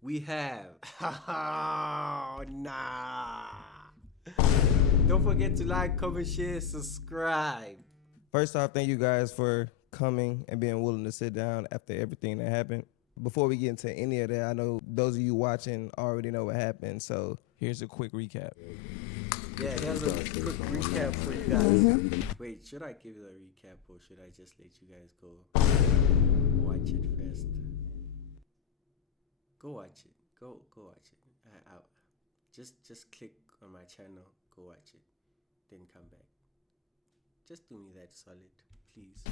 we have. Oh, nah. Don't forget to like, comment, share, subscribe. First off, thank you guys for coming and being willing to sit down after everything that happened. Before we get into any of that, I know those of you watching already know what happened, so here's a quick recap. Yeah, here's a quick recap for you guys. Wait, should I give you a recap or should I just let you guys go watch it first? Go watch it. Go watch it. Just click on my channel. Go watch it. Then come back. Just do me that solid, please.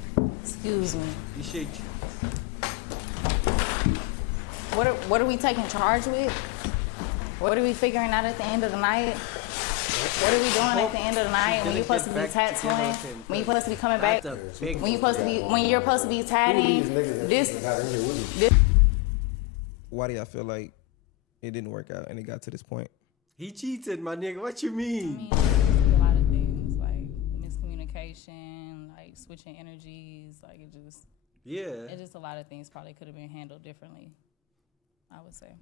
Excuse me. Appreciate you. What are we taking charge with? What are we figuring out at the end of the night? What are we doing at the end of the night when you're supposed to be tattooing? When you're supposed to be coming back? When you're supposed to be tatting? This. Why do y'all feel like it didn't work out and it got to this point? He cheated, my nigga. What you mean? I mean, it's a lot of things like miscommunication, like switching energies, like it's just a lot of things probably could have been handled differently, I would say.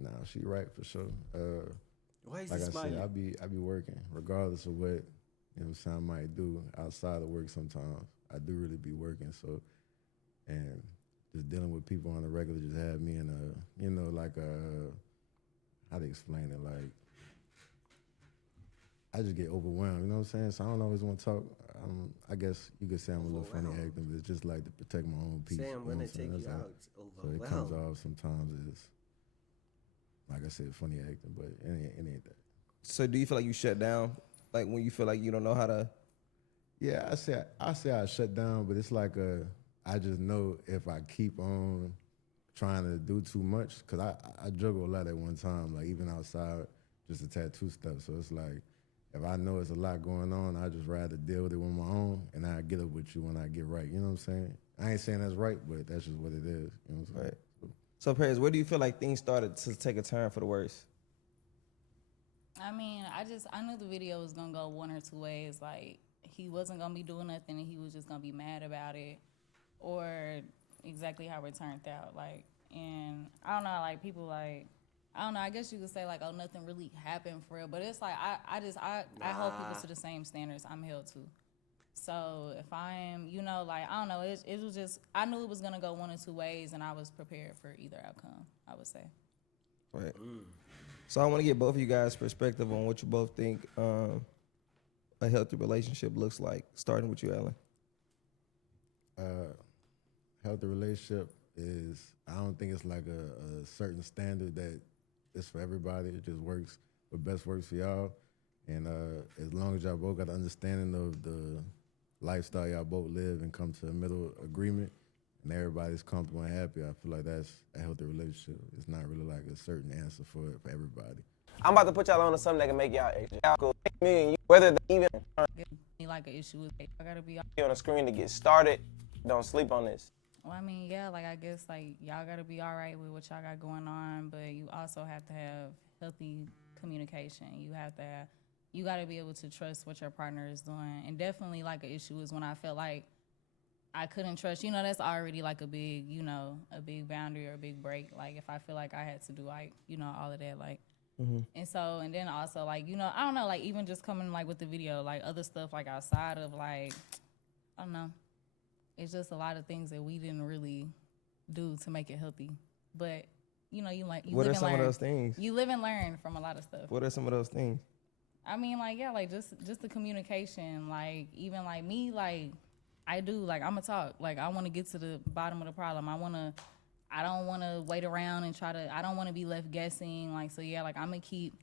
Nah, she right for sure. Why is Like he I smiling? said, I be working regardless of what I might do outside of work. Sometimes I do really be working. So, and just dealing with people on a regular just had me in how to explain it, like I just get overwhelmed. You know what I'm saying? So I don't always want to talk. I guess you could say I'm a little funny acting, but it's just like to protect my own peace. Say I'm you know gonna what I'm take saying? you That's out. all. So Overwhelmed. it comes off sometimes as, like I said, funny acting, but it ain't that. So do you feel like you shut down? Like when you feel like you don't know how to? Yeah, I say I shut down, but it's like I just know if I keep on trying to do too much, because I juggle a lot at one time, like even outside, just the tattoo stuff. So it's like, if I know it's a lot going on, I just rather deal with it on my own, and I get up with you when I get right. You know what I'm saying? I ain't saying that's right, but that's just what it is. You know what I'm saying? Right. So Paris, where do you feel like things started to take a turn for the worse? I mean, I knew the video was gonna go one or two ways. Like he wasn't gonna be doing nothing, and he was just gonna be mad about it, or exactly how it turned out. Like, and I don't know, like people like. I don't know. I guess you could say like, oh, nothing really happened for real, but it's like I hold people to the same standards I'm held to. So if I'm, like I don't know, it was just I knew it was gonna go one or two ways, and I was prepared for either outcome. I would say. Right. So I want to get both of you guys' perspective on what you both think a healthy relationship looks like. Starting with you, Alan. Healthy relationship is, I don't think it's like a certain standard that is for everybody. It just works, what best works for y'all. And as long as y'all both got an understanding of the lifestyle y'all both live and come to a middle agreement and everybody's comfortable and happy, I feel like that's a healthy relationship. It's not really like a certain answer for everybody. I'm about to put y'all on to something that can make y'all cool. Me and you, whether they even Like an issue with I gotta be. on the screen to get started, don't sleep on this. Well, I mean, yeah, like I guess like y'all gotta be all right with what y'all got going on, but you also have to have healthy communication. You gotta be able to trust what your partner is doing. And definitely like an issue is when I felt like I couldn't trust, that's already like a big, a big boundary or a big break. Like if I feel like I had to do like, all of that, like, and then also like, I don't know, like even just coming like with the video, like other stuff like outside of like, I don't know. It's just a lot of things that we didn't really do to make it healthy. But, you What live are and some learn. of those things? You live and learn from a lot of stuff. What are some of those things? I mean, like, yeah, like just the communication. Like, even like me, like, I do, like, I'm going to talk. Like, I want to get to the bottom of the problem. I don't want to wait around and I don't want to be left guessing. Like, so yeah, like, I'm going to keep,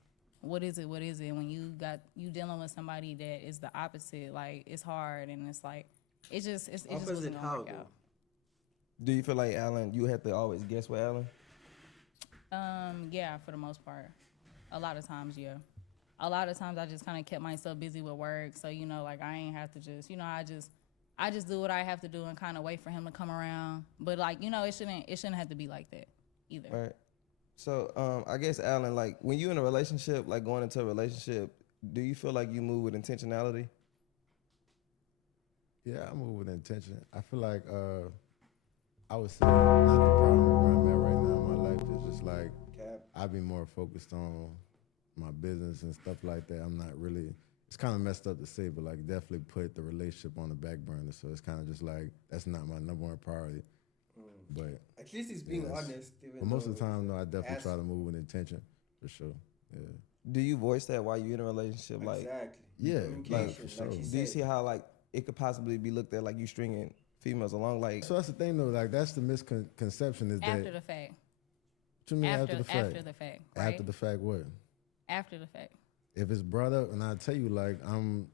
what is it? When you dealing with somebody that is the opposite, like, it's hard and it's like, it just wasn't gonna work out. Do you feel like Alan, you have to always guess with Alan? Yeah, for the most part. A lot of times, yeah. A lot of times I just kind of kept myself busy with work, so like I ain't have to just, I just do what I have to do and kind of wait for him to come around. But like, it shouldn't have to be like that either. Right. So I guess Alan, like when you in a relationship, like going into a relationship, do you feel like you move with intentionality? Yeah, I move with intention. I feel like I would say not the problem where I'm at right now in my life is just like I'd be more focused on my business and stuff like that. I'm not really. It's kind of messed up to say, but like definitely put the relationship on the back burner. So it's kind of just like that's not my number one priority. But at least he's being honest. But most of the time, no, I definitely try to move with intention for sure. Yeah. Do you voice that while you're in a relationship? Like, exactly. Yeah, like for Communication, sure. like she do you said. see how like it could possibly be looked at like you stringing females along? Like, So that's the thing though. Like that's the misconception is After that. the fact. What you mean after the fact? After the fact. Right? After the fact, what? After the fact. If it's brought up, and I tell you, like I mean,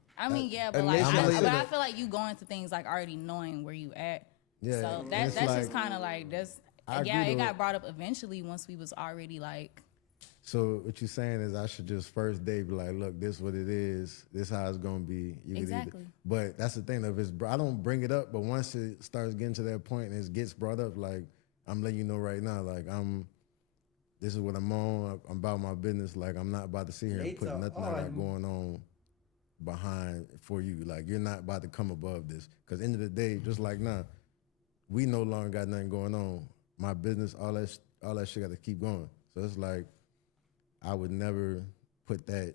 yeah, but like, initially- but I feel like you go into things like already knowing where you at. Yeah, So and that's it's just like- kind of like that's. I Yeah, agree it though. got brought up eventually once we was already like. So what you're saying is I should just first date be like, look, this what it is. This how it's gonna be. You could Exactly. But that's the thing. If it's, I don't bring it up, but once it starts getting to that point and it gets brought up, like I'm letting you know right now, like this is what I'm on. I'm about my business. Like I'm not about to sit here and put Later nothing I got on. going on behind for you. Like you're not about to come above this. Cause end of the day, just like now, we no longer got nothing going on. My business, all that shit got to keep going. So it's like I would never put a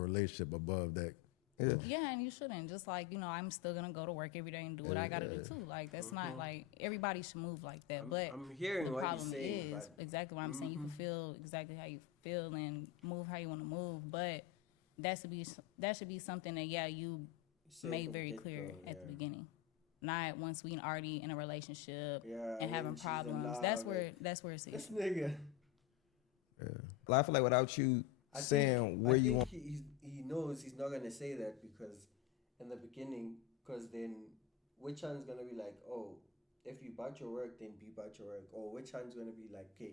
relationship above that. yeah. Yeah, and you shouldn't. Just like, I'm still gonna go to work every day and do what I gotta do too. Like that's not like everybody should move like that. But I'm hearing the what problem you're saying, is but exactly what I'm saying. You can feel exactly how you feel and move how you want to move, but that should be something that you said made from very get-go, clear at the yeah. beginning. Not once we already in a relationship Yeah, and when having she's in problems. love, That's like, where it's this at. nigga. Like, I feel like without you saying where you want, he knows he's not gonna say that because in the beginning, because then which one's gonna be like, oh, if you about your work, then be about your work, or which one's gonna be like, okay,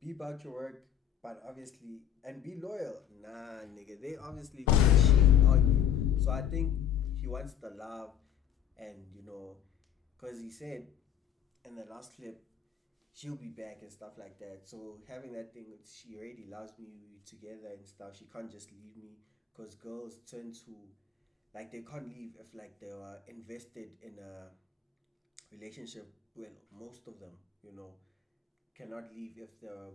be about your work, but obviously and be loyal. Nah, nigga, they obviously gonna cheat on you. So I think he wants the love, and because he said in the last clip she'll be back and stuff like that. So having that thing, she already loves me, we together and stuff. She can't just leave me because girls tend to, like, they can't leave if like they are invested in a relationship. Well, most of them, cannot leave if they're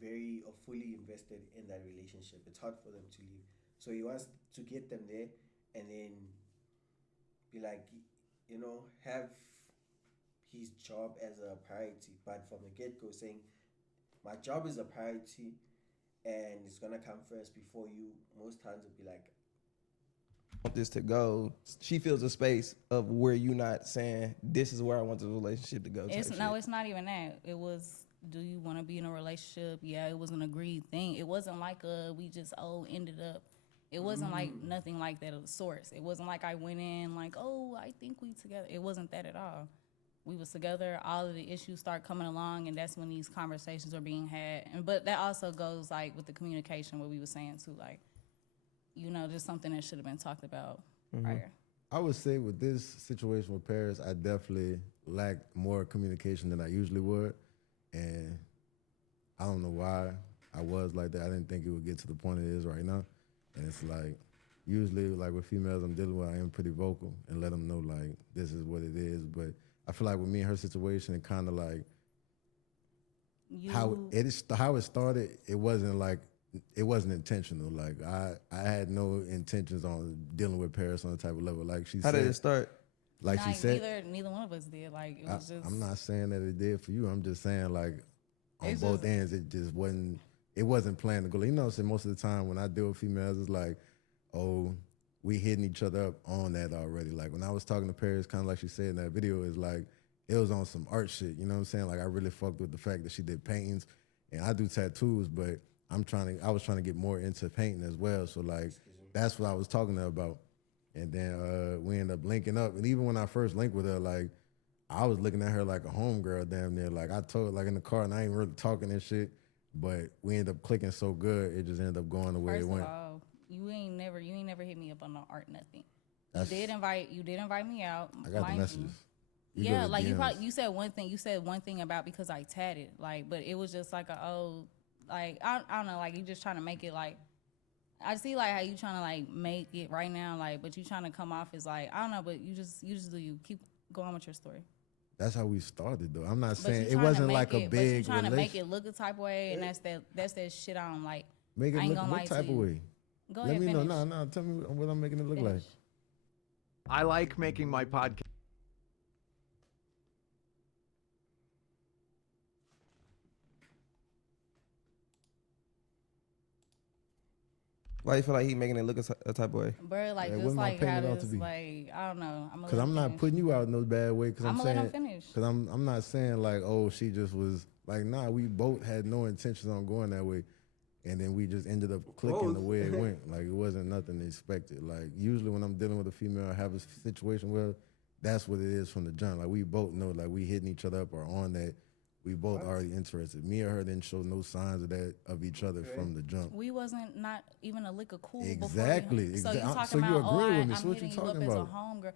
very or fully invested in that relationship. It's hard for them to leave. So he wants to get them there and then be like, have his job as a priority, but from the get-go saying my job is a priority and it's gonna come first before you. Most times it'll be like, want this to go. She feels a space of where you not saying this is where I want the relationship to go. It's not even that. It was, do you want to be in a relationship? Yeah, it was an agreed thing. It wasn't like we just ended up. It wasn't like nothing like that of the source. It wasn't like I went in like, oh, I think we together. It wasn't that at all. We was together. All of the issues start coming along, and that's when these conversations are being had. But that also goes like with the communication, what we were saying too, like, just something that should have been talked about prior. I would say with this situation with Paris, I definitely lacked more communication than I usually would. And I don't know why I was like that. I didn't think it would get to the point it is right now. And it's like, usually like with females I'm dealing with, I am pretty vocal and let them know like, this is what it is. But I feel like with me and her situation, it kind of like, how it started, it wasn't intentional. Like I had no intentions on dealing with Paris on a type of level. Like she How said, did it start? like she said, neither one of us did. Like it was just. I'm not saying that it did for you. I'm just saying like on It's both just- ends, it just wasn't. It wasn't planned to go. You know what I'm saying? Most of the time when I deal with females, it's like, oh, we hitting each other up on that already. Like when I was talking to Paris, kind of like she said in that video, is like it was on some art shit. You know what I'm saying? Like I really fucked with the fact that she did paintings, and I do tattoos, but I was trying to get more into painting as well. So like that's what I was talking to her about. And then we ended up linking up. And even when I first linked with her, like I was looking at her like a homegirl damn near. Like I told her like in the car and I ain't really talking and shit. But we ended up clicking so good, it just ended up going the way First it went. of all, you ain't never hit me up on no art nothing. That's- You did invite me out. I got the mind you. messages. You Yeah, go to like DMs. you said one thing. You said one thing about because I tatted, like, but it was just like like I don't know, like you just trying to make it like. I see like how you trying to like make it right now, like, but you trying to come off as like I don't know, but you just do you keep going with your story. That's how we started, though. I'm not But saying you it trying to wasn't make like a it, but you big trying to make relation. it look a type of way, and that's that shit I don't like. Make it I ain't look gonna what lie type to of you. way? Go Let ahead, me finish. know. Nah, tell me what I'm making it look like. Finish. I like making my podcast. Why you feel like he making it look a type of way? Bro, like Yeah, what just am I like painting how it out this, to be? like I don't know. Because I'm not putting you out in no bad way. Because I'm I'm gonna let saying, him finish. because I'm not saying like, oh, she just was like, nah. We both had no intentions on going that way, and then we just ended up clicking the Both. way it went. Like it wasn't nothing expected. Like usually when I'm dealing with a female, I have a situation where that's what it is from the jump. Like we both know, like we hitting each other up or on that. We both already interested. Me or her didn't show no signs of that of each other from the jump. We wasn't not even a lick of cool. Exactly, Before we, so you talking so you about? agree with me. I'm So what hitting you you up talking as about? a homegirl.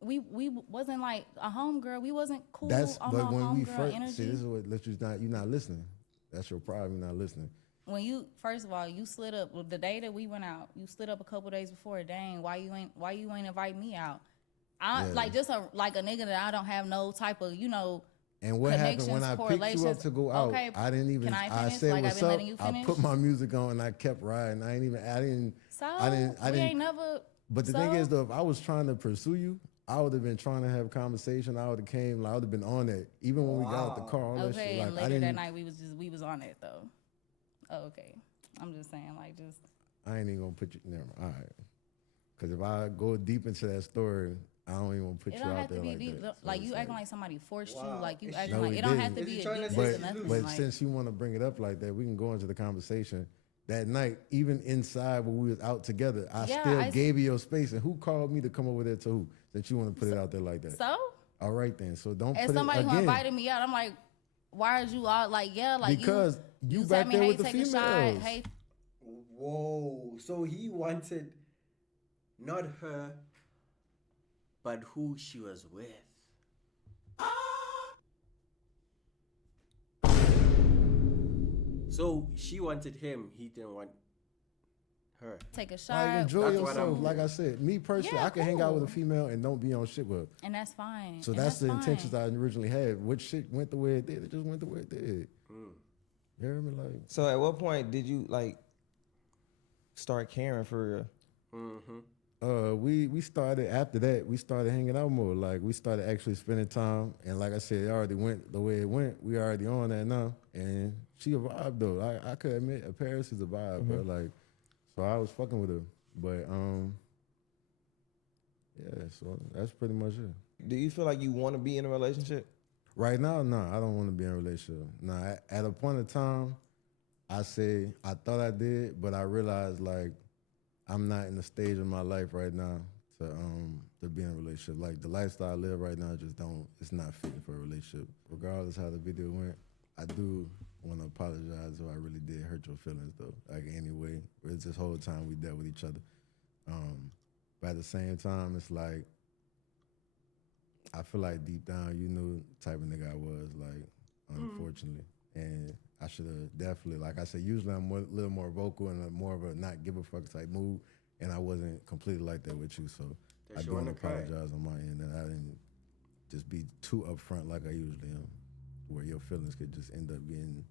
We wasn't like a homegirl. We wasn't cool. That's on but no when we homegirl first energy. see, this is what let you not you're not listening. That's your problem. You're not listening. When you first of all, you slid up the day that we went out. You slid up a couple days before. Dang, why you ain't invite me out? I Yeah. like just like a nigga that I don't have no type of And what happened when I picked you up correlations. to go out? Okay, I didn't even. can I finish? said Like, I've what's been up. letting you I finish? put my music on and I kept riding. I didn't. So I didn't. we ain't never. But the so, thing is, though, if I was trying to pursue you, I would have been trying to have conversation. I would have came. I would have been on that. Even when we got out the car, all that okay, shit. and Like I later that didn't. night we was on it though. Oh, okay, I'm just saying like just. I ain't even gonna put you. Never mind. All right. Because if I go deep into that story, I don't even want to put It you don't out have there to be like deep. that. Like So you it's acting like somebody forced you. Wow. Like you Is acting No, like he it don't didn't. have to Is be he a trying to deep say or she's nothing. But Like, since you want to bring it up like that, we can go into the conversation. That night, even inside when we was out together, I Yeah, still gave you your space. And who called me to come over there to who? Since you want to put it out there like that. so All right then. So don't as put somebody it who again. invited me out, I'm like, why are you all like like Because you tell back me, there hey, with the take a shot, females. hey. Whoa. So he wanted not her, but who she was with. So she wanted him, he didn't want her. Take a shot. Like enjoy That's what yourself. I'm- Like I said, me personally, Yeah, I can hang out with a cool. female and don't be on shit with her. And that's fine. So and that's the fine. intentions I originally had. Which shit went the way it did. It just went the way it did. You hear me? Like So at what point did you like start caring for real? we started after that. We started hanging out more. Like we started actually spending time. And like I said, it already went the way it went. We already on that now. And she a vibe though. I could admit, Paris is a vibe, bro. Like, so I was fucking with her. But yeah. So that's pretty much it. Do you feel like you want to be in a relationship? Right now, no, I don't want to be in a relationship. No, at a point in time, I thought I did, but I realized like I'm not in the stage of my life right now to be in a relationship. Like the lifestyle I live right now it's not fitting for a relationship. Regardless how the video went, I do want to apologize if I really did hurt your feelings though. Like anyway, it's this whole time we dealt with each other. But at the same time, it's like I feel like deep down you knew the type of nigga I was, like, unfortunately. And I should have definitely, like I said, usually I'm a little more vocal and more of a not give a fuck type mood, and I wasn't completely like that with you, so Does I she do want to wanna cry? apologize on my end that I didn't just be too upfront like I usually am, where your feelings could just end up getting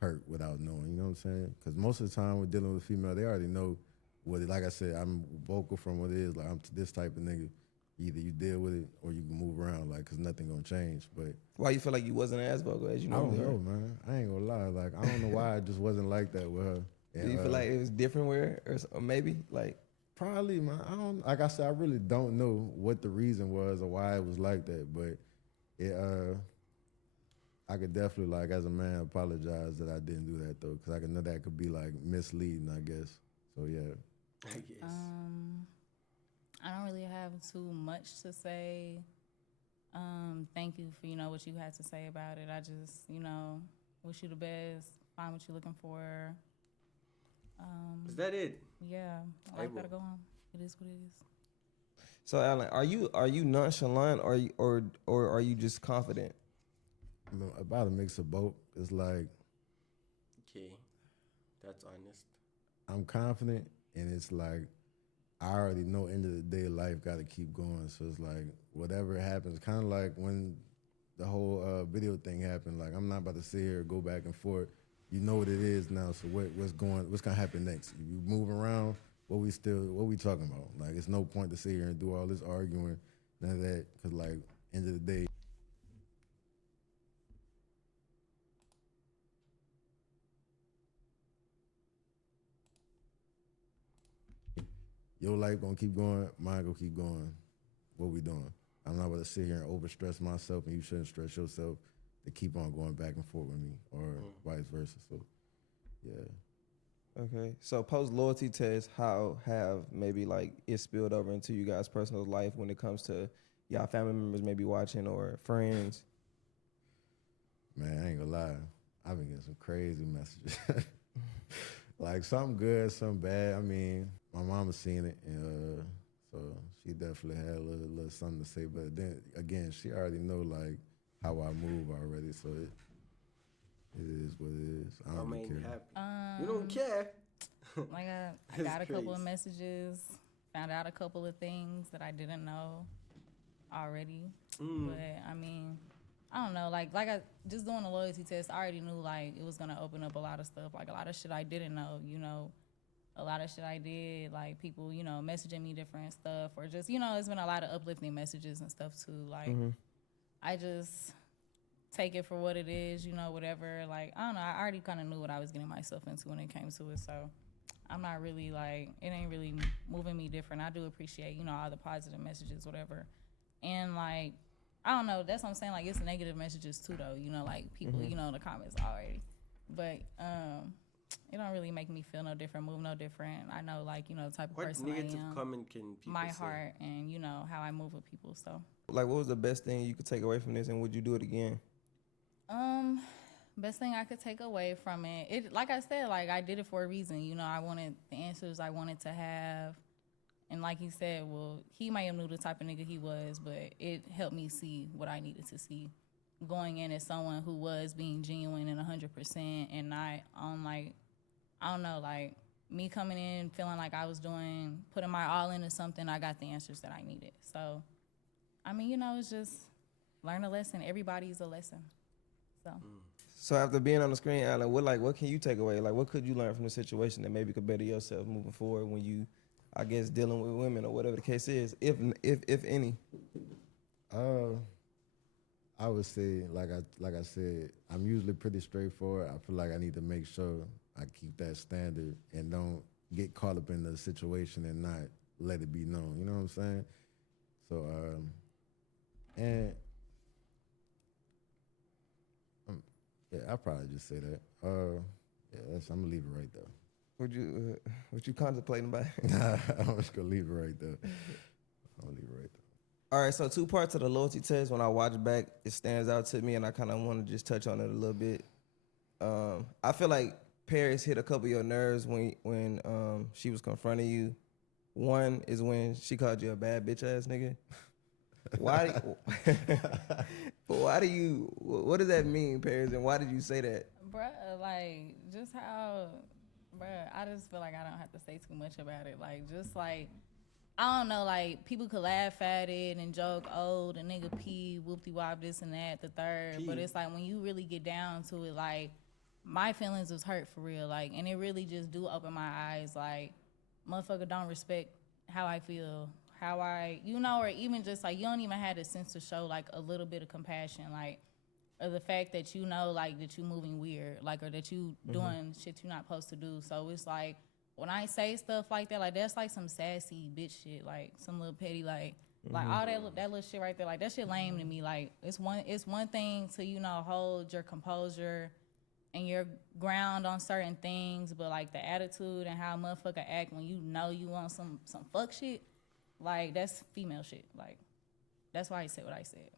hurt without knowing, you know what I'm saying? Because most of the time we're dealing with a female, they already know what it, like I said, I'm vocal from what it is, like I'm this type of nigga. Either you deal with it or you can move around, like, cause nothing gonna change. But Why you feel like you wasn't as vocal as you I know? don't know, man. I ain't gonna lie. Like, I don't know why I just wasn't like that with her. Do And, you feel like it was different where, or maybe like? probably, man. I don't. Like I said, I really don't know what the reason was or why it was like that. But it, I could definitely, like, as a man, apologize that I didn't do that though, cause I could know that could be like misleading, I guess. So yeah. I guess. I don't really have too much to say. Thank you for, what you had to say about it. I just, wish you the best. Find what you're looking for. Is that it? Yeah, I life gotta will. go on. It is what it is. So Alan, are you nonchalant or are you just confident? I'm about a mix of both. It's like Okay. That's honest. I'm confident, and it's like I already know end of the day life got to keep going. So it's like whatever happens, kind of like when the whole video thing happened. Like, I'm not about to sit here and go back and forth. You know what it is now. So what's gonna happen next? You move around. What we talking about? Like, it's no point to sit here and do all this arguing, none of that. Cause like, end of the day. Your life gonna keep going, mine gonna keep going. What we doing? I'm not about to sit here and overstress myself, and you shouldn't stress yourself to keep on going back and forth with me, or vice versa. So, yeah. Okay. So post loyalty test, how have maybe like it spilled over into you guys' personal life when it comes to y'all family members maybe watching or friends? Man, I ain't gonna lie. I've been getting some crazy messages. Like, some good, some bad. I mean, my mama seen it, and so she definitely had a little something to say. But then again, she already know like how I move already, so it is what it is. I don't really care. Happy. You don't care. Like I got a couple of messages, found out a couple of things that I didn't know already. But I mean, I don't know. Like I just doing the loyalty test, I already knew like it was gonna open up a lot of stuff, like a lot of shit I didn't know. You know, a lot of shit I did, like people, you know, messaging me different stuff, or just, you know, it's been a lot of uplifting messages and stuff too. Like I just take it for what it is, you know, whatever. Like, I don't know, I already kind of knew what I was getting myself into when it came to it, so I'm not really like, it ain't really moving me different. I do appreciate, you know, all the positive messages, whatever. And like, I don't know, that's what I'm saying, like it's negative messages too though, you know, like people, you know, in the comments already. But it don't really make me feel no different, move no different. I know, like, you know, the type of person I am. What negative comment can people my say? Heart and, you know, how I move with people, so. Like, what was the best thing you could take away from this, and would you do it again? Best thing I could take away from it, like I said, like I did it for a reason. You know, I wanted the answers I wanted to have. And like he said, well, he might have knew the type of nigga he was, but it helped me see what I needed to see. Going in as someone who was being genuine and 100% and not on like, I don't know, like me coming in feeling like I was putting my all into something, I got the answers that I needed. So, I mean, you know, it's just learn a lesson. Everybody's a lesson. So after being on the screen, Alan, what can you take away? Like, what could you learn from the situation that maybe could better yourself moving forward when you, I guess, dealing with women or whatever the case is, if any? I would say, like I said, I'm usually pretty straightforward. I feel like I need to make sure I keep that standard and don't get caught up in the situation and not let it be known. You know what I'm saying? So, and yeah, I'll probably just say that. Yeah, I'm gonna leave it right there. What you contemplating about? Nah, I'm just gonna leave it right there. I'm gonna leave it right there. All right, so 2 parts of the loyalty test. When I watch back, it stands out to me, and I kind of want to just touch on it a little bit. I feel like Paris hit a couple of your nerves when she was confronting you. One is when she called you a bad bitch ass nigga. Why? Why do you? What does that mean, Paris? And why did you say that? Bruh, like just how, bruh, I just feel like I don't have to say too much about it. Like just like, I don't know, like people could laugh at it and joke, oh, the nigga pee, whoop-de-wop, this and that, the third. But it's like when you really get down to it, like my feelings was hurt for real. Like, and it really just do open my eyes. Like, motherfucker don't respect how I feel, how I, you know, or even just like you don't even have the sense to show like a little bit of compassion, like, or the fact that you know, like that you moving weird, like, or that you doing shit you're not supposed to do. So it's like, when I say stuff like that, like that's like some sassy bitch shit, like some little petty, like all that little shit right there, like that shit lame to me. Like it's one thing to, you know, hold your composure and your ground on certain things, but like the attitude and how a motherfucker act when you know you want some fuck shit, like that's female shit. Like that's why I said what I said.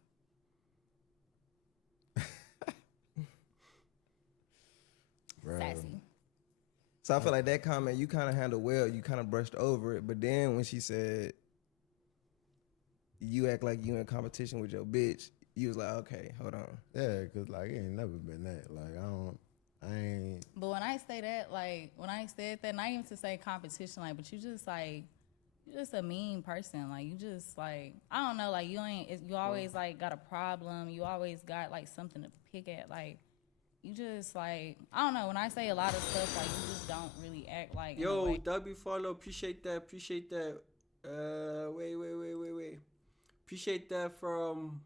Sassy. So I feel like that comment you kind of handled well. You kind of brushed over it, but then when she said you act like you in competition with your bitch, you was like, okay, hold on. Yeah, cause like it ain't never been that. Like I ain't. But when I say that, like when I said that, not even to say competition, like, but you just like, you just a mean person. Like, you just, like, I don't know, like, you always, like, got a problem. You always got, like, something to pick at. Like, you just, like, I don't know. When I say a lot of stuff, like, you just don't really act like. Yo, W follow, appreciate that. Wait. Appreciate that from.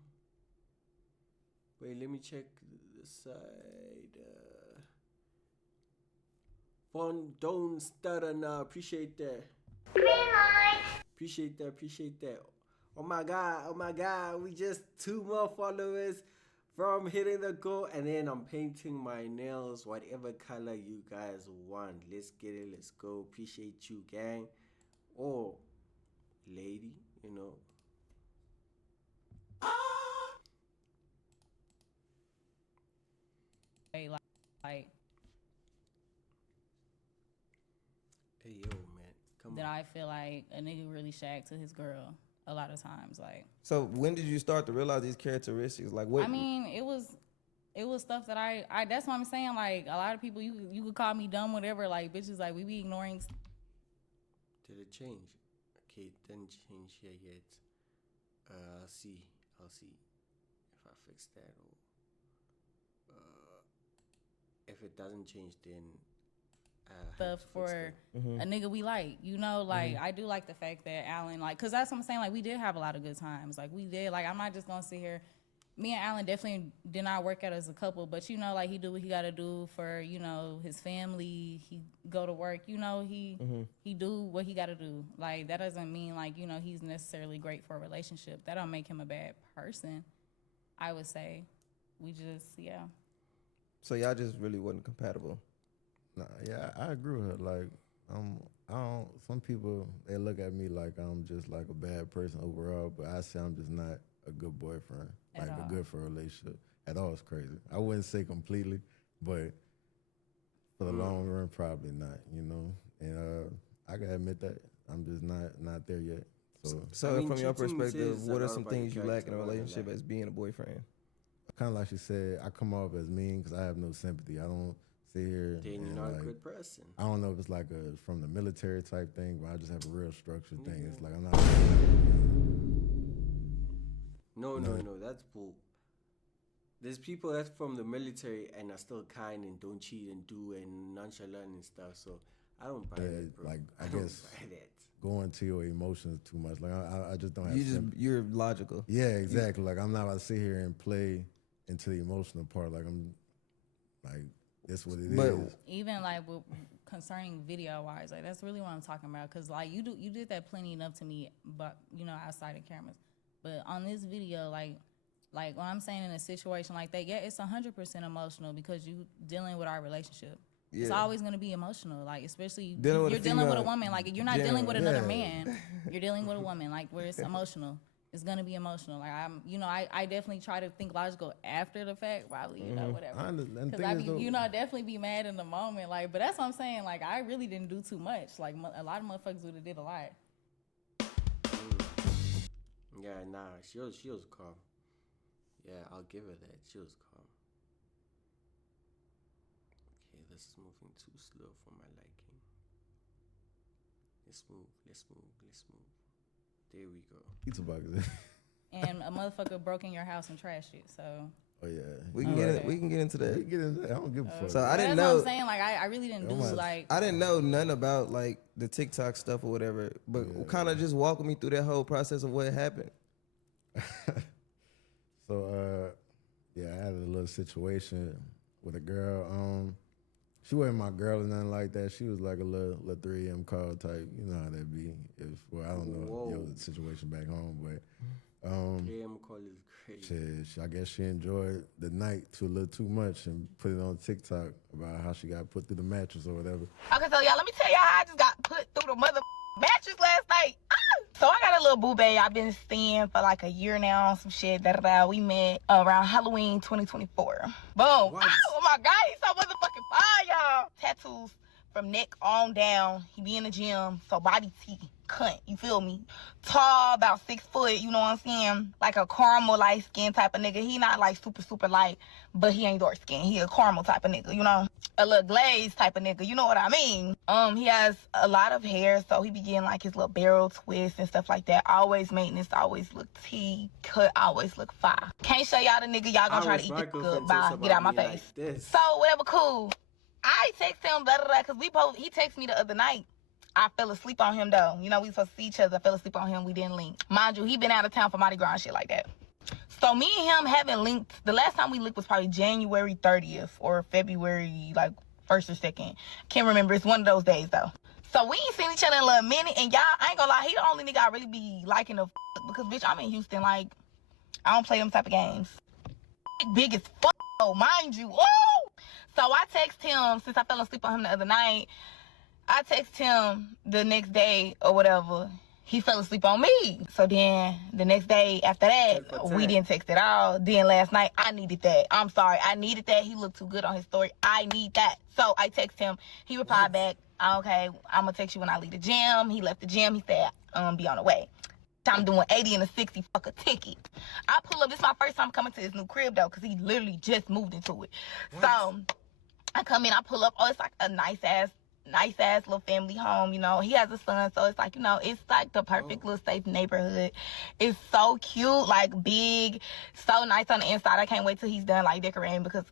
Wait, let me check the side. Von Don't Stutter now. Appreciate that. Appreciate that. Oh my God. We just 2 more followers from hitting the goal. And then I'm painting my nails, whatever color you guys want. Let's get it. Let's go. Appreciate you, gang. Or lady, you know. Like Hey, yo, man. Come that on. I feel like a nigga really shag to his girl a lot of times. Like, So when did you start to realize these characteristics? Like what? I mean, it was stuff that I that's what I'm saying. Like, a lot of people, you could call me dumb, whatever. Like, bitches, like, we be ignoring. Did it change? Okay, it didn't change here yet. I'll see if I fix that. Or, if it doesn't change, then Stuff for a nigga we like, you know, like I do like the fact that Alan, like, cause that's what I'm saying, like, we did have a lot of good times, like, we did, like, I'm not just gonna sit here. Me and Alan definitely did not work out as a couple, but you know, like, he do what he gotta do for, you know, his family. He go to work, you know, he do what he gotta do. Like, that doesn't mean, like, you know, he's necessarily great for a relationship. That don't make him a bad person, I would say. We just, yeah. So y'all just really wasn't compatible. Nah, yeah, I agree with her. Like, I don't. Some people they look at me like I'm just like a bad person overall, but I say I'm just not a good boyfriend, At like all. a good for a relationship at all. It's crazy. I wouldn't say completely, but for the long run, probably not. You know, and I gotta admit that I'm just not there yet. So I mean, from your cheating perspective, says what a are lot some about your things you lack in a character, more than relationship that. as being a boyfriend? kind of like she said, I come off as mean because I have no sympathy. I don't sit here. Then you're and not like, a good person. I don't know if it's like a from the military type thing, but I just have a real structured thing. It's like I'm not. No, that's bull. There's people that's from the military and are still kind and don't cheat and do and nonchalant and stuff. So I don't buy that, bro. Like I don't guess buy that. going to your emotions too much. Like I just don't have. You're logical. Yeah, exactly. Like I'm not about to sit here and play into the emotional part. Like I'm, like that's what it is. But Even like concerning video wise, like that's really what I'm talking about. Cause like you did that plenty enough to me, but you know, outside of cameras. But on this video, like when I'm saying in a situation like that, yeah, it's 100% emotional because you dealing with our relationship. It's Yeah. always gonna be emotional, like especially Dealing with you're a dealing with a female woman, like you're not general, dealing with another yeah. man. You're dealing with a woman, like where it's emotional. It's gonna be emotional. Like I definitely try to think logical after the fact, probably, you know, whatever. I understand. Because I be, you know, definitely be mad in the moment, like. But that's what I'm saying. Like I really didn't do too much. Like a lot of motherfuckers would have did a lot. Yeah, nah, she was calm. Yeah, I'll give her that. She was calm. Okay, this is moving too slow for my liking. Let's move. There we go. Pizza boxes. And a motherfucker broke in your house and trashed it. So Oh yeah. we can we can get into that. Get into that. I don't give a fuck. So I didn't that's know. what I'm saying. Like I really didn't do like. I didn't know none about like the TikTok stuff or whatever, but kind of just walking me through that whole process of what happened. So yeah, I had a little situation with a girl. She wasn't my girl or nothing like that. She was like a little 3M call type. You know how that be. I don't know your situation back home, but 3M call is crazy. I guess she enjoyed the night a little too much and put it on TikTok about how she got put through the mattress or whatever. Okay, so y'all, let me tell y'all how I just got put through the mother mattress last night. So I got a little boo bae I've been seeing for like a year now, some shit. We met around Halloween 2024. Boom. What? Oh my God, he's so motherfucking fine, y'all. Tattoos from neck on down. He be in the gym, so body T, cunt, you feel me? Tall, about 6 foot, you know what I'm saying? Like a caramel light skin type of nigga. He not like super light, but he ain't dark skin. He a caramel type of nigga, you know? A little glazed type of nigga, you know what I mean? He has a lot of hair, so he be getting like his little barrel twists and stuff like that. Always maintenance, always look T, cut, always look fire. Can't show y'all the nigga, y'all gonna try to eat this good. Bye, get out my face. Like so, whatever, cool. I text him, blah, blah, blah, because he texted me the other night. I fell asleep on him, though. You know, we supposed to see each other. I fell asleep on him. We didn't link. Mind you, he been out of town for Mardi Gras and shit like that. So me and him haven't linked. The last time we linked was probably January 30th or February, like, 1st or 2nd. Can't remember. It's one of those days, though. So we ain't seen each other in a little minute. And y'all, I ain't gonna lie, he the only nigga I really be liking to because, bitch, I'm in Houston. Like, I don't play them type of games. Big as fuck, mind you. Ooh! So I text him, since I fell asleep on him the other night, I text him the next day or whatever. He fell asleep on me. So then the next day after that, we didn't text at all. Then last night, I needed that. I'm sorry. I needed that. He looked too good on his story. I need that. So I text him. He replied back, okay, I'm going to text you when I leave the gym. He left the gym. He said, be on the way. I'm doing 80 and a 60 fuck a ticket. I pull up. This is my first time coming to his new crib, though, because he literally just moved into it. So I come in. I pull up. Oh, it's like a nice ass little family home, you know. He has a son, so it's like, you know, it's like the perfect little safe neighborhood. It's so cute, like big, so nice on the inside. I can't wait till he's done like decorating because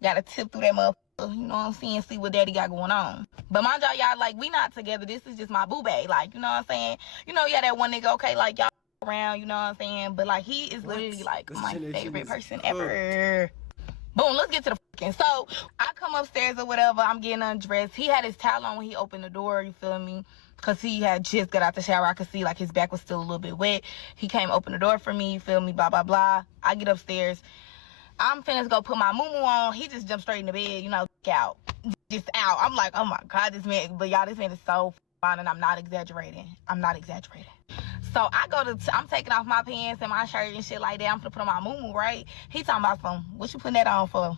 gotta tip through that motherfucker, you know what I'm saying, see what daddy got going on. But mind y'all, like, we not together. This is just my boo bae, like, you know what I'm saying? You know, yeah, that one nigga, okay, like, y'all around, you know what I'm saying? But like, he is literally like my favorite person ever. Boom, let's get to the fucking. So, I come upstairs or whatever. I'm getting undressed. He had his towel on when he opened the door, you feel me? Because he had just got out the shower. I could see, like, his back was still a little bit wet. He came open the door for me, you feel me? Blah, blah, blah. I get upstairs. I'm finna go put my moo-moo on. He just jumped straight in the bed, you know, out. Just out. I'm like, oh, my God, this man. But, y'all, this man is so fine, and I'm not exaggerating. So I'm taking off my pants and my shirt and shit like that. I'm finna put on my moo-moo, right? He talking about what you putting that on for?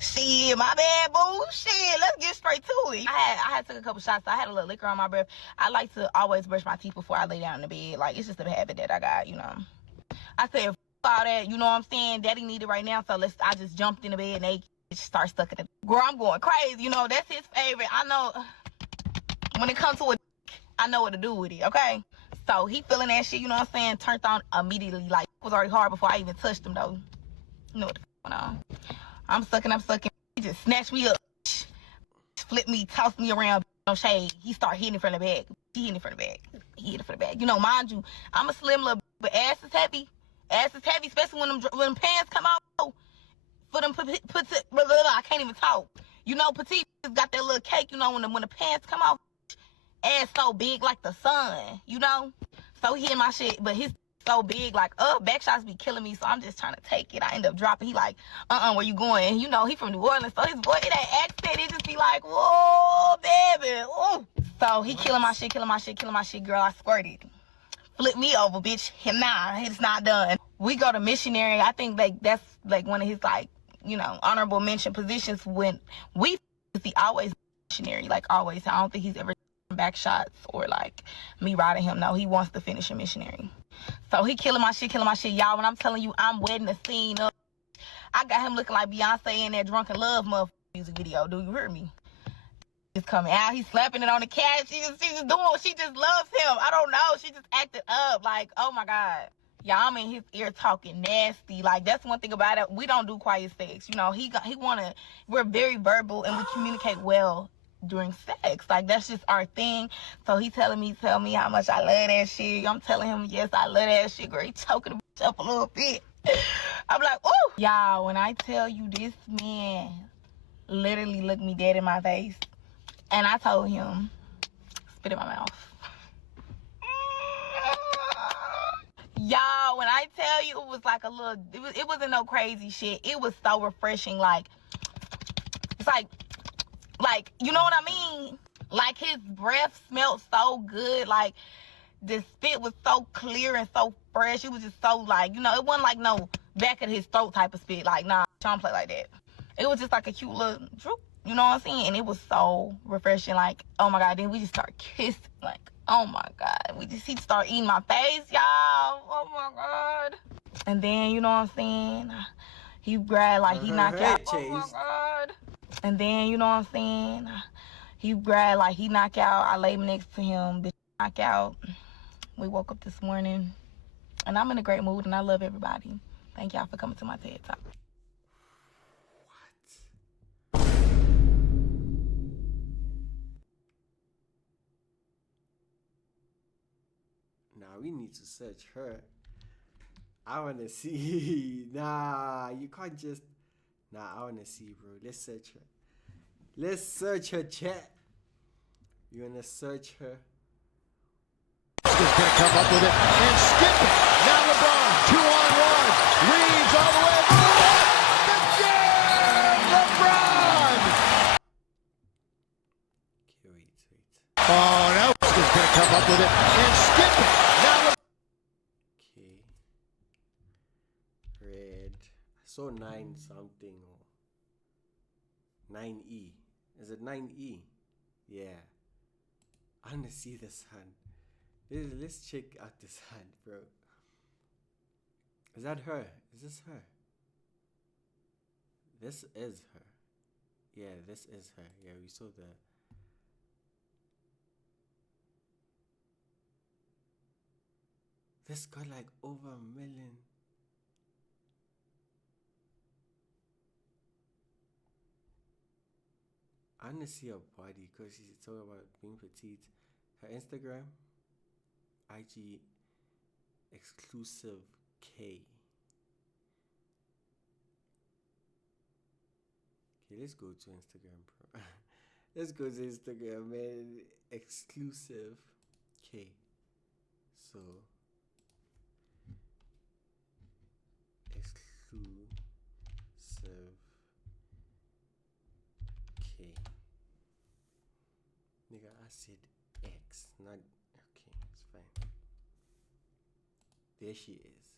Shit, my bad, boo. Shit, let's get straight to it. I had took a couple shots. So I had a little liquor on my breath. I like to always brush my teeth before I lay down in the bed. Like, it's just a habit that I got, you know. I said, all that, you know what I'm saying? Daddy need it right now, so I just jumped in the bed naked. Start sucking it. Girl, I'm going crazy. You know, that's his favorite. I know when it comes to it, I know what to do with it, okay? So he feeling that shit, you know what I'm saying? Turned on immediately. Like, it was already hard before I even touched him, though. You know what the fuck going on? I'm sucking. He just snatched me up, flipped me, tossed me around, no shade. He started hitting it from the back. He hit it from the back. You know, mind you, I'm a slim little, but ass is heavy, especially when them pants come out. For them I can't even talk. You know, petite got that little cake, you know, when the pants come out. Ass so big like the sun, you know? So he hit my shit, but his so big, like, back shots be killing me, so I'm just trying to take it. I end up dropping. He like, where you going? And you know, he from New Orleans, so his boy, that accent, it just be like, whoa, baby, ooh. So he killing my shit, girl, I squirted. Flip me over, bitch. Nah, it's not done. We go to missionary. I think, like, that's, like, one of his, like, you know, honorable mention positions when we see always missionary, like, always. I don't think he's ever back shots or like me riding him. No, he wants to finish a missionary. So he killing my shit. Y'all, when I'm telling you I'm wetting the scene up, I got him looking like Beyonce in that Drunken Love motherfucker music video. Do you hear me? He's coming out. He's slapping it on the cat. She just loves him. I don't know. She just acted up. Like, oh my God. Y'all, I'm in his ear talking nasty. Like, that's one thing about it. We don't do quiet sex. You know, we're very verbal and we communicate well during sex. Like, that's just our thing. So he tell me how much I love that shit. I'm telling him, yes, I love that shit. Girl, he choking the bitch up a little bit. I'm like, ooh. Y'all, when I tell you, this man literally looked me dead in my face. And I told him, spit in my mouth. Y'all, when I tell you, it was like it wasn't no crazy shit. It was so refreshing. Like, it's like, you know what I mean? Like, his breath smelled so good. Like, the spit was so clear and so fresh. It was just so, like, you know, it wasn't like no back of his throat type of spit. Like, nah, I don't play like that. It was just like a cute little droop. You know what I'm saying? And it was so refreshing. Like, oh my God. Then we just start kissing. Like, oh my God. He start eating my face, y'all. Oh my God. And then, you know what I'm saying? He grabbed, like, he knocked out. Oh my God. And then, you know what I'm saying? He grabbed, like, he knocked out. I laid next to him. Bitch, knock out. We woke up this morning. And I'm in a great mood, and I love everybody. Thank y'all for coming to my TED Talk. Nah, we need to search her. I wanna see. Nah, you can't just. Nah, I wanna see, bro. Let's search her. Let's search her, chat. You wanna search her? He's gonna come up with it and skip it. Now LeBron, 2-on-1. Reeves all the way. Again, LeBron. Okay, wait. Oh, now he's gonna come up with it and skip it. Now Okay. Red. I saw 9 something or 9E. Is it 9E? Yeah. I wanna see the sun. Let's check out the sun, bro. Is that her? Is this her? This is her. Yeah, this is her. Yeah, we saw the. This got like over 1 million. I want to see her body because she's talking about being petite. Her Instagram, IG exclusive K. Okay, let's go to Instagram, bro. Let's go to Instagram, man. Exclusive K. So exclusive K. Nigga, I said X, not okay. It's fine. There she is.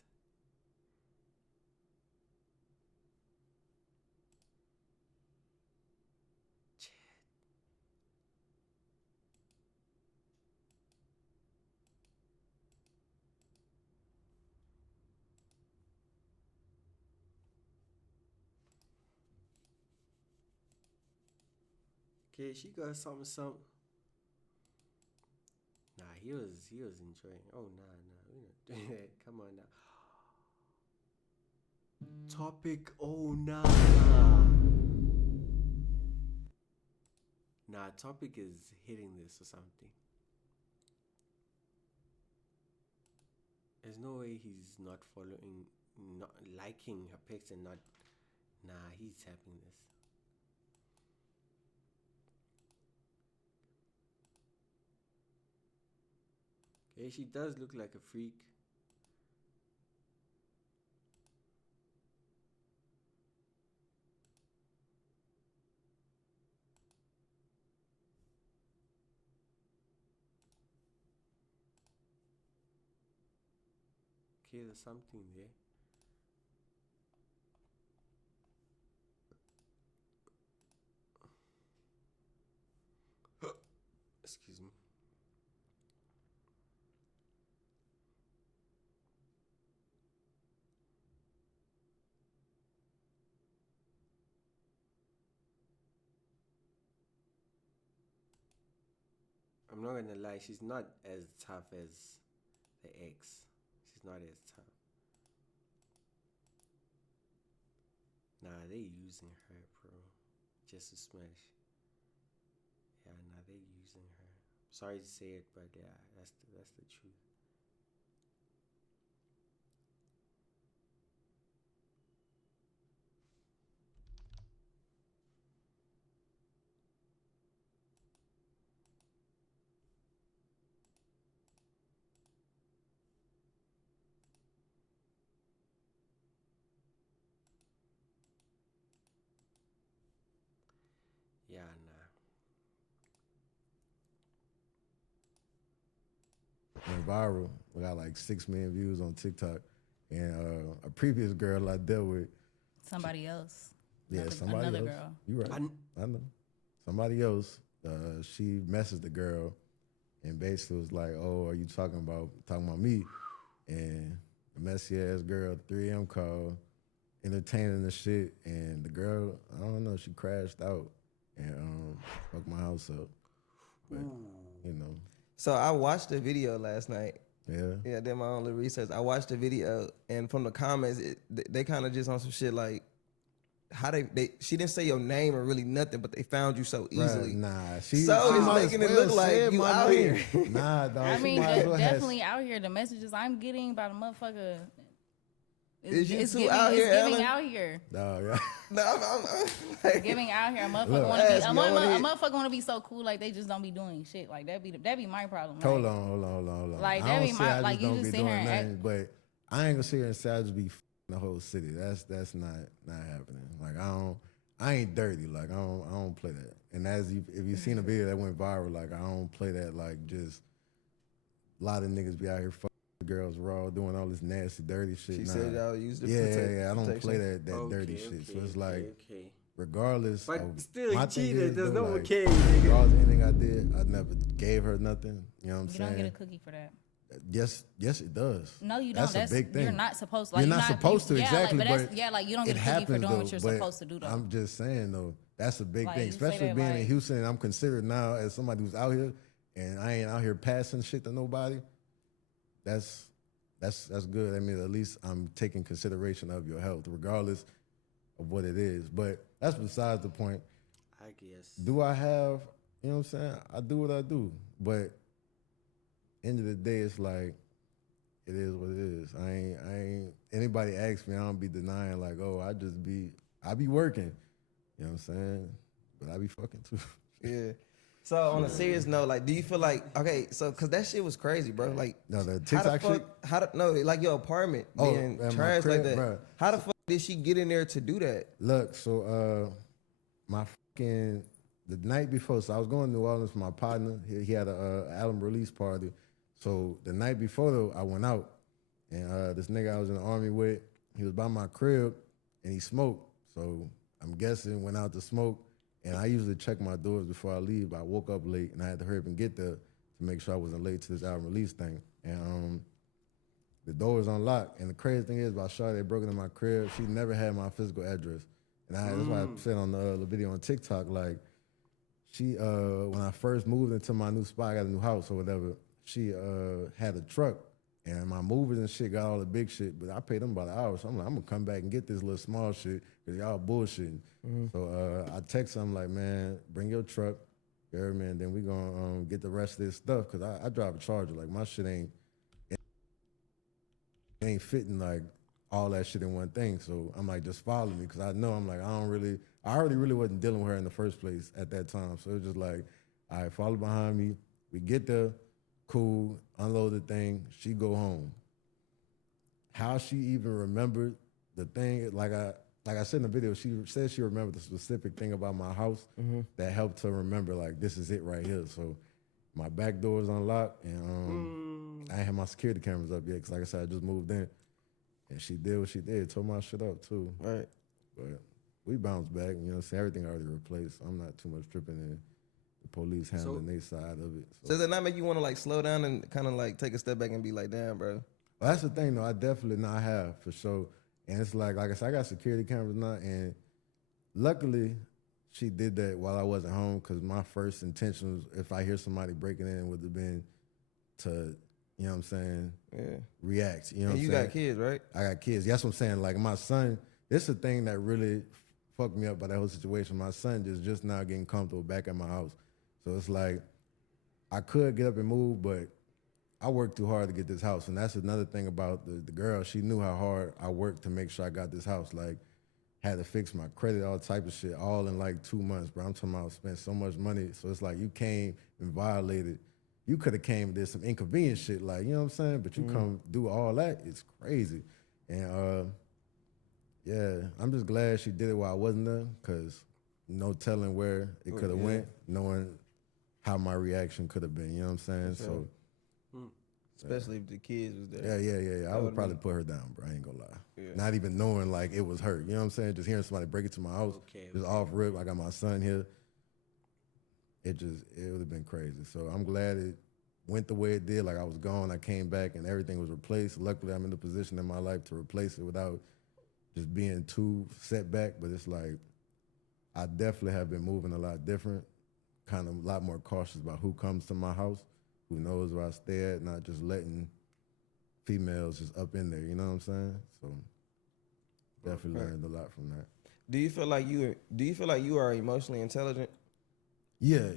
Okay, she got some. Nah, he was enjoying. Oh nah, we're not doing that. Come on now. Topic. Oh nah. Nah, Topic is hitting this or something. There's no way he's not following, not liking her pics and not. Nah, he's tapping this. Okay, she does look like a freak. Okay, there's something there. Excuse me. I'm not gonna lie, she's not as tough as the ex. She's not as tough. Nah, they using her, bro. Just to smash. Yeah, nah, they using her. Sorry to say it, but yeah, that's the truth. Yeah, nah. Went viral. We got like 6 million views on TikTok. And a previous girl I dealt with. Somebody else. Yeah, Another- somebody another else. girl. You right. I know. somebody else, she messaged the girl and basically was like, "Oh, are you talking about me?" And the messy ass girl, 3 a.m. call, entertaining the shit, and the girl, I don't know, she crashed out and fucked my house up. But you know, So I watched the video last night. yeah. Yeah, I did my own little research. I watched the video, and from the comments, they kind of just on some shit like how she didn't say your name or really nothing, but they found you so easily. Right, nah, So she it's might making as it well look like said you my out name. here. Nah, dog. I she mean, might as well have- definitely out here. The messages I'm getting about a motherfucker. Is you It's two giving, out here, it's giving Ellen? out here. Dog, yeah. No, I'm like, Giving out here. A motherfucker Look, want to be. ask me, I wanna hear- A motherfucker want to be so cool, like they just don't be doing shit. Like that be my problem. Like, Hold on. Like, I that don't be say my- I like, just you don't just be sit doing here and nothing, but I ain't gonna sit here and say I just be the whole city. That's not happening. Like I ain't dirty. Like I don't play that. And if you seen a video that went viral, like I don't play that. Like just a lot of niggas be out here fucking girls raw, doing all this nasty, dirty shit. she Nah. said y'all used the Yeah. I don't protection. play that dirty shit. So it's like regardless. But of still, my you thing cheated. is, There's though, no like, okay, nigga. regardless of anything I did, I never gave her nothing. You know what I'm you saying? don't get a cookie for that. Yes, it does. No, you don't. That's a big thing. You're not supposed to. Like, You're not supposed to, yeah, exactly. Like, but like you don't it get a cookie for happens, doing though, what you're but supposed to do, though. I'm just saying though, that's a big Like, thing, you say especially that, being in like- Houston. And I'm considered now as somebody who's out here, and I ain't out here passing shit to nobody. That's good. I mean, at least I'm taking consideration of your health, regardless of what it is. But that's besides the point. I guess. Do I have? You know what I'm saying? I do what I do, but end of the day, it's like it is what it is. I ain't. Anybody asks me, I don't be denying like, oh, I be working. You know what I'm saying? But I be fucking too. Yeah. So on a serious note, like, do you feel like cause that shit was crazy, bro? Like, No, the how the TikTok shit. fuck? Like your apartment being and my trash crib, like that. bruh. How the fuck did she get in there to do that? Look, so the night before, so I was going to New Orleans for my partner. He had a album release party. So the night before though, I went out, and this nigga I was in the army with, he was by my crib, and he smoked. So I'm guessing went out to smoke, and I usually check my doors before I leave. But I woke up late, and I had to hurry up and get there to make sure I wasn't late to this album release thing. And the door was unlocked, and the crazy thing is, about Shawty, they broke into my crib. She never had my physical address, and that's why I said on the video on TikTok, like, she when I first moved into my new spot, I got a new house or whatever. She had a truck, and my movers and shit got all the big shit, but I paid them about an hour. So I'm like, I'm gonna come back and get this little small shit because y'all bullshitting. So I text her, I'm like, man, bring your truck, you heard me, and then we gonna get the rest of this stuff because I drive a Charger. Like my shit ain't fitting like all that shit in one thing. So I'm like, just follow me because I know I'm like, I already really wasn't dealing with her in the first place at that time. So it's just like, all right, follow behind me. We get there, cool, unload the thing, she go home. How she even remembered the thing, like I said in the video, she said she remembered the specific thing about my house that helped her remember, like, this is it right here. So my back door is unlocked, and I ain't had my security cameras up yet because, like I said, I just moved in. And she did what she did, tore my shit up too. Right. But we bounced back, you know, so everything already replaced. I'm not too much tripping in the police handling their side of it. So does that not make you want to like slow down and kind of like take a step back and be like, damn, bro? Well, that's the thing, though. I definitely not have for sure. And it's like I said, I got security cameras now, and luckily she did that while I wasn't home because my first intention was if I hear somebody breaking in would have been to, you know what I'm saying, react. You know And what you I'm saying? got kids, right? I got kids. That's what I'm saying. Like my son, this is the thing that really fucked me up by that whole situation. My son just now getting comfortable back at my house. So it's like I could get up and move, but I worked too hard to get this house. And that's another thing about the girl. She knew how hard I worked to make sure I got this house. Like, had to fix my credit, all type of shit, all in like 2 months, bro. I'm talking about spent so much money. So it's like you came and violated. You could have came and did some inconvenient shit, like, you know what I'm saying? But you come do all that, it's crazy. And yeah, I'm just glad she did it while I wasn't there, because no telling where it could have went, knowing how my reaction could have been, you know what I'm saying? Sure. So Especially if the kids was there. yeah. I would probably put her down, bro. I ain't gonna lie. Yeah. Not even knowing like it was her. You know what I'm saying? Just hearing somebody break into my house, just off rip. I got my son here. it would have been crazy. So I'm glad it went the way it did. Like I was gone, I came back, and everything was replaced. Luckily, I'm in the position in my life to replace it without just being too set back. But it's like I definitely have been moving a lot different, kind of a lot more cautious about who comes to my house, who knows where I stay at, not just letting females just up in there. You know what I'm saying? So definitely learned a lot from that. Do you feel like you are emotionally intelligent? Yeah.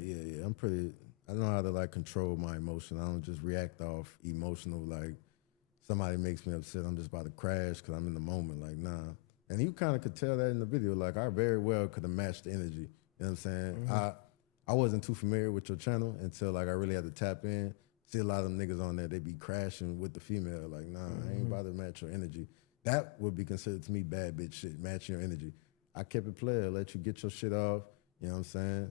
I know how to like control my emotion. I don't just react off emotional. Like somebody makes me upset, I'm just about to crash because I'm in the moment. Like nah. And you kind of could tell that in the video. Like I very well could have matched the energy. You know what I'm saying? Mm-hmm. I wasn't too familiar with your channel until like I really had to tap in. See a lot of them niggas on there, they be crashing with the female. Like nah, I ain't about to match your energy. That would be considered to me bad bitch shit, matching your energy. I kept it player, let you get your shit off. You know what I'm saying?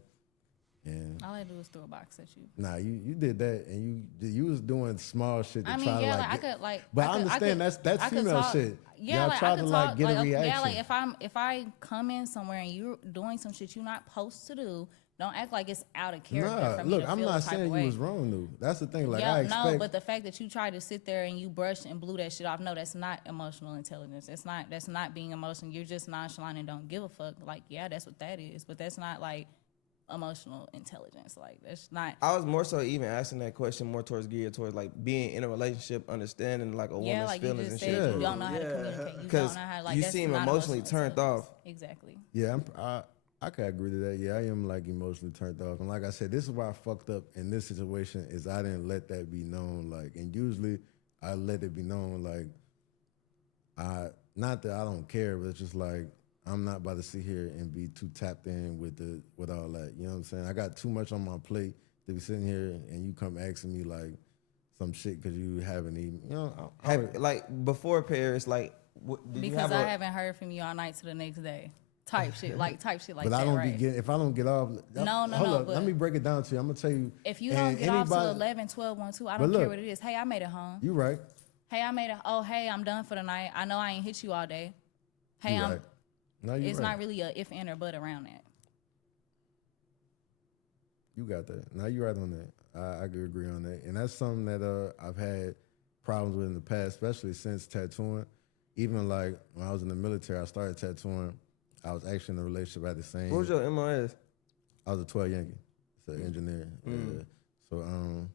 And all I do is throw a box at you. Nah, you did that, and you was doing small shit to try to yeah, like. I could like. But I understand that's female shit. Yeah, y'all like try I could to talk. like get a reaction. Yeah, like if I come in somewhere and you're doing some shit you're not supposed to do, don't act like it's out of character. Nah, for me look, to I'm feel not the type saying of you way. was wrong though. That's the thing. Like yeah, I expect. no, but the fact that you tried to sit there and you brushed and blew that shit off, no, that's not emotional intelligence. That's not being emotional. You're just nonchalant and don't give a fuck. Like, yeah, that's what that is, but that's not like emotional intelligence. Like that's not. I was more so even asking that question more geared towards like being in a relationship, understanding like a woman's like feelings you just and said, shit. you don't know how to communicate. You Because don't know how like you that's seem not emotionally emotional turned intelligence. off. Exactly. Yeah, I can agree to that. Yeah, I am like emotionally turned off, and like I said, this is why I fucked up in this situation is I didn't let that be known. Like, and usually I let it be known. Like, not that I don't care, but it's just like I'm not about to sit here and be too tapped in with all that. You know what I'm saying? I got too much on my plate to be sitting here and you come asking me like some shit because you haven't even, you know. Like before Paris, like did you have I haven't heard from you all night to the next day. Type shit like but that. I don't right? if I don't get off. No. Hold up, let me break it down to you. I'm gonna tell you. If you don't get off till 11, 12, 1, 2, I don't care what it is. Hey, I made it home. You right. Hey, hey, I'm done for the night. I know I ain't hit you all day. Hey, you right. No, it's right. not really a if and or but around that. You got that. Now you're right on that. I could agree on that. And that's something that I've had problems with in the past, especially since tattooing. Even like when I was in the military, I started tattooing. I was actually in a relationship at the same. What was your MOS? I was a 12 Yankee. It's an engineer. So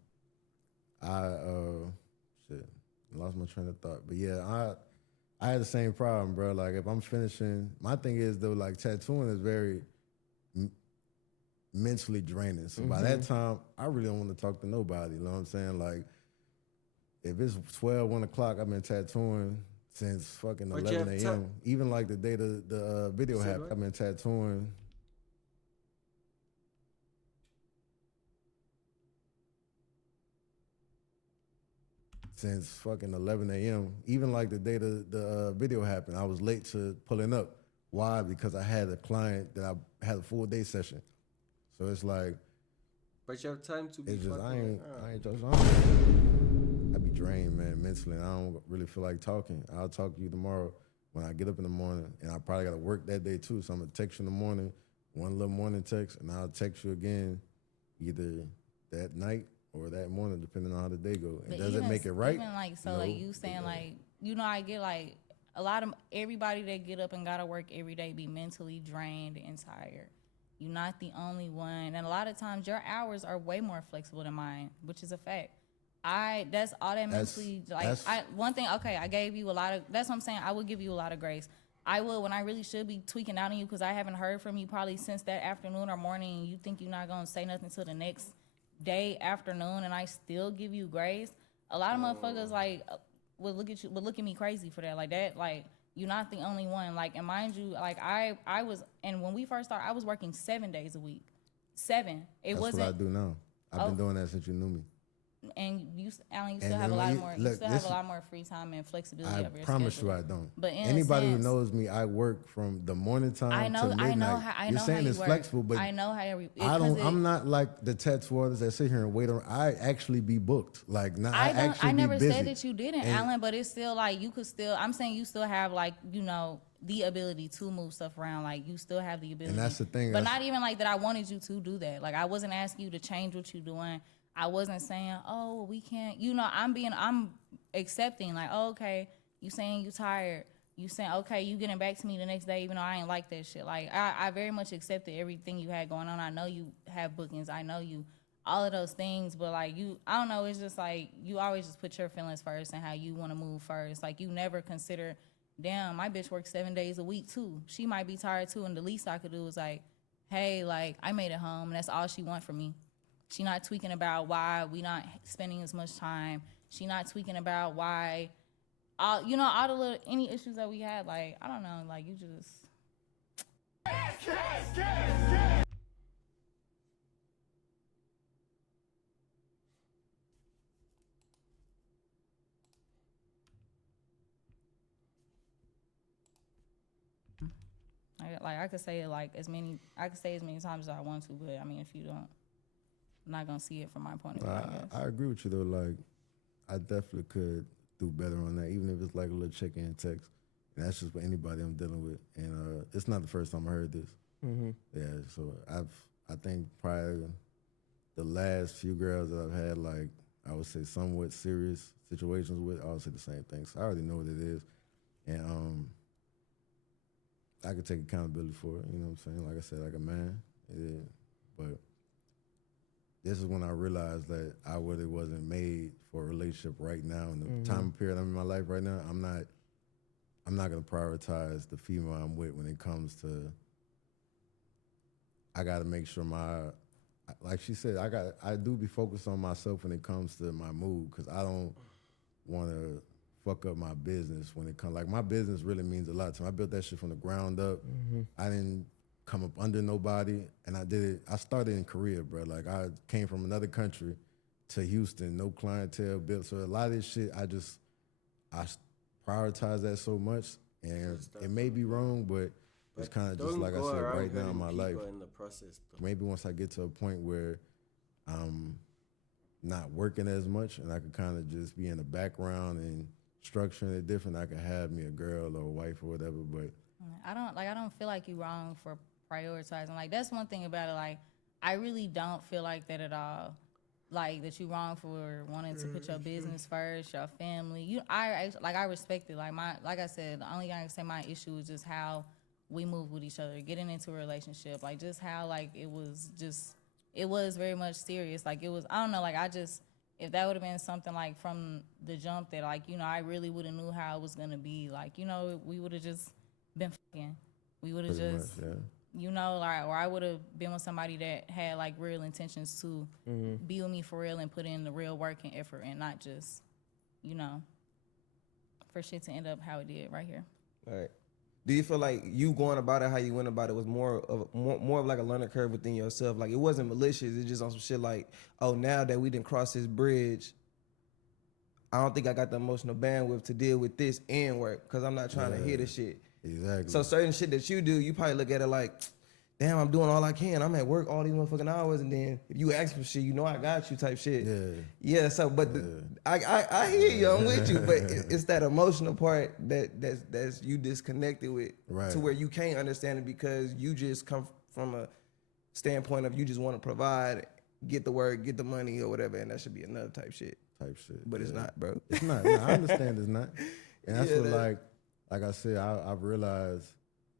shit, lost my train of thought. But yeah, I had the same problem, bro. Like if I'm finishing, my thing is though, like tattooing is very mentally draining. So by that time, I really don't want to talk to nobody. You know what I'm saying? Like if it's 12, 1 o'clock, I've been tattooing since fucking 11 a.m. Even like the day the video happened, I've been tattooing. Since fucking 11 a.m. Even like the day the video happened, I was late to pulling up. Why? Because I had a client that I had a full day session. So it's like. But you have time to be. It's just I ain't just. I be drained, man, mentally. And I don't really feel like talking. I'll talk to you tomorrow when I get up in the morning, and I probably got to work that day too. So I'm gonna text you in the morning, one little morning text, and I'll text you again, either that night or that morning, depending on how the day go. And does it make it right? Even like so, no, like you saying like I get like a lot of everybody that get up and gotta work every day be mentally drained and tired. You're not the only one, and a lot of times your hours are way more flexible than mine, which is a fact. That's all that mentally like one thing. Okay, I gave you a lot of. That's what I'm saying. I would give you a lot of grace. I will when I really should be tweaking out on you because I haven't heard from you probably since that afternoon or morning. And you think you're not gonna say nothing till the next day, afternoon, and I still give you grace. A lot of motherfuckers like would look at me crazy for that. Like that, like you're not the only one. Like, and mind you, like I was, and when we first started, I was working 7 days a week. 7. That's what I do now. I've been doing that since you knew me. And you, Alan, you still have a lot more. You still have a lot more free time and flexibility of your schedule. I promise you, I don't. But anybody who knows me, I work from the morning time to midnight. I know You're saying how it's you flexible, but I know how I'm not like the tattoo artists that sit here and wait on. I actually be booked. Like, not I never be busy. said that you didn't, Alan. But it's still like you could still. I'm saying you still have like the ability to move stuff around. Like, you still have the ability. And that's the thing. But not even like that I wanted you to do that. Like, I wasn't asking you to change what you're doing. I wasn't saying, oh, we can't. You know, I'm accepting. Like, oh, okay, you saying you tired. You saying, okay, you getting back to me the next day, even though I ain't like that shit. Like, I very much accepted everything you had going on. I know you have bookings. I know you, all of those things. But, like, I don't know, it's just like you always just put your feelings first and how you want to move first. Like, you never consider, damn, my bitch works 7 days a week, too. She might be tired, too, and the least I could do is, like, hey, like, I made it home, and that's all she want from me. She not tweaking about why we not spending as much time. She not tweaking about why... all the little any issues that we had, like, I don't know, like, you just I could say it as many times as I want to, but I mean, if you don't, I'm not gonna see it from my point of view. I agree with you though. Like, I definitely could do better on that, even if it's like a little check-in text. And that's just for anybody I'm dealing with, and it's not the first time I heard this. Mm-hmm. Yeah, so I think probably the last few girls that I've had, like, I would say somewhat serious situations with, I would say the same thing. So I already know what it is, and I could take accountability for it. You know what I'm saying? Like I said, like a man. Yeah, but this is when I realized that I really wasn't made for a relationship right now. In the time period I'm in my life right now, I'm not gonna prioritize the female I'm with when it comes to. I gotta make sure like she said, I do be focused on myself when it comes to my mood, because I don't want to fuck up my business when it comes. Like, my business really means a lot to me. I built that shit from the ground up. I didn't come up under nobody, and I started in Korea, bro. Like, I came from another country to Houston, no clientele built. So a lot of this shit, I prioritize that so much, and it may be wrong, but it's kind of just like I said, right now in my life. In the process, maybe once I get to a point where I'm not working as much and I could kind of just be in the background and structuring it different, I could have me a girl or a wife or whatever. But I don't feel like you're wrong for prioritizing. Like, that's one thing about it. Like, I really don't feel like that at all. Like, that you wrong for wanting to put your business first, your family. I respect it. Like I said, the only thing I can say my issue is just how we move with each other, getting into a relationship. Like, just how, like, it was very much serious. Like, it was, I don't know, like, if that would have been something like from the jump that, like, I really would have knew how it was gonna be. Like, we would have just been fucking. We would have just, much, yeah. Or I would have been with somebody that had, like, real intentions to be with me for real and put in the real work and effort, and not just, for shit to end up how it did right here. All right. Do you feel like you going about it how you went about it was more of like a learning curve within yourself? Like, it wasn't malicious. It's just on some shit like, oh, now that we didn't cross this bridge, I don't think I got the emotional bandwidth to deal with this and work, because I'm not trying to hear this shit. Exactly. So certain shit that you do, you probably look at it like, damn, I'm doing all I can. I'm at work all these motherfucking hours, and then if you ask for shit, I got you type shit. Yeah. So, but I hear you. I'm with you, but it's that emotional part that's you disconnected with, right, to where you can't understand it because you just come from a standpoint of you just want to provide, get the work, get the money or whatever, and that should be another type shit. But it's not, bro. It's not. No, I understand it's not, and that's what like I said, I've realized.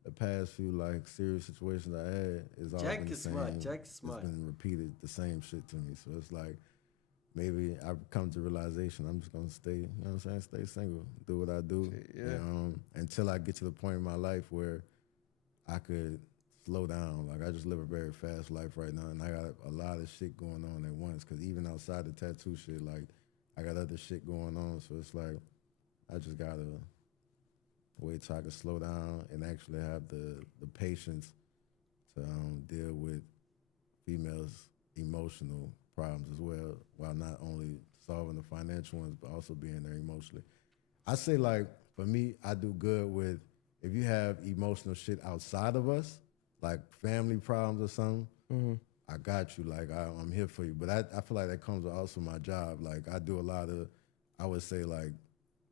The past few, like, serious situations I had is all Jack been the is same. smart. Jack is smart. It's been repeated, the same shit to me. So it's like, maybe I've come to realization I'm just gonna stay, you know what I'm saying, stay single, do what I do, until I get to the point in my life where I could slow down. Like, I just live a very fast life right now, and I got a lot of shit going on at once. Cause even outside the tattoo shit, like, I got other shit going on. So it's like, I just gotta wait till I can slow down and actually have the patience to deal with females' emotional problems as well, while not only solving the financial ones, but also being there emotionally. I say, like, for me, I do good with, if you have emotional shit outside of us, like family problems or something, I got you. Like, I'm here for you. But I feel like that comes with also my job. Like, I do a lot of, I would say, like,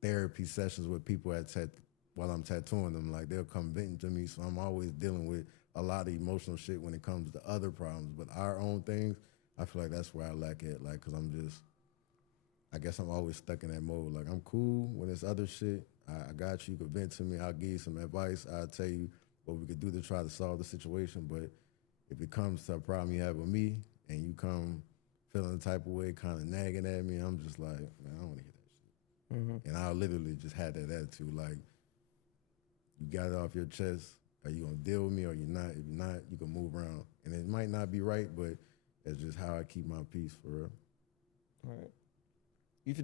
therapy sessions with people while I'm tattooing them. Like they'll come venting to me, so I'm always dealing with a lot of emotional shit when it comes to other problems. But our own things, I feel like that's where I lack at. Like, cause I guess I'm always stuck in that mode. Like I'm cool when it's other shit. I got you. You can vent to me. I'll give you some advice. I'll tell you what we could do to try to solve the situation. But if it comes to a problem you have with me and you come feeling the type of way, kind of nagging at me, I'm just like, man, I don't want to hear that shit. Mm-hmm. And I literally just had that attitude. Like, you got it off your chest. Are you gonna deal with me or you not? If you're not, you can move around. And it might not be right, but that's just how I keep my peace for real. All right.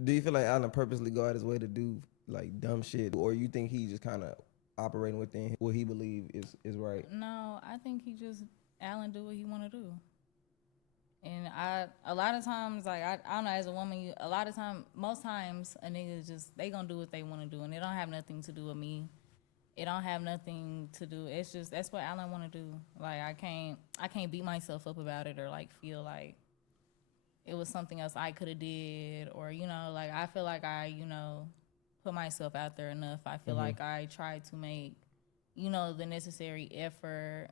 Do you feel like Allen purposely go out his way to do like dumb shit, or you think he just kind of operating within what he believe is right? No, I think Allen do what he want to do. And a lot of times, like, I don't know, as a woman, most times, a nigga they gonna do what they want to do, and it don't have nothing to do with me. It don't have nothing to do, it's just, that's what Allen want to do. Like, I can't beat myself up about it or, like, feel like it was something else I could have did, or, you know, like, I feel like I, you know, put myself out there enough. I feel like I tried to make, you know, the necessary effort,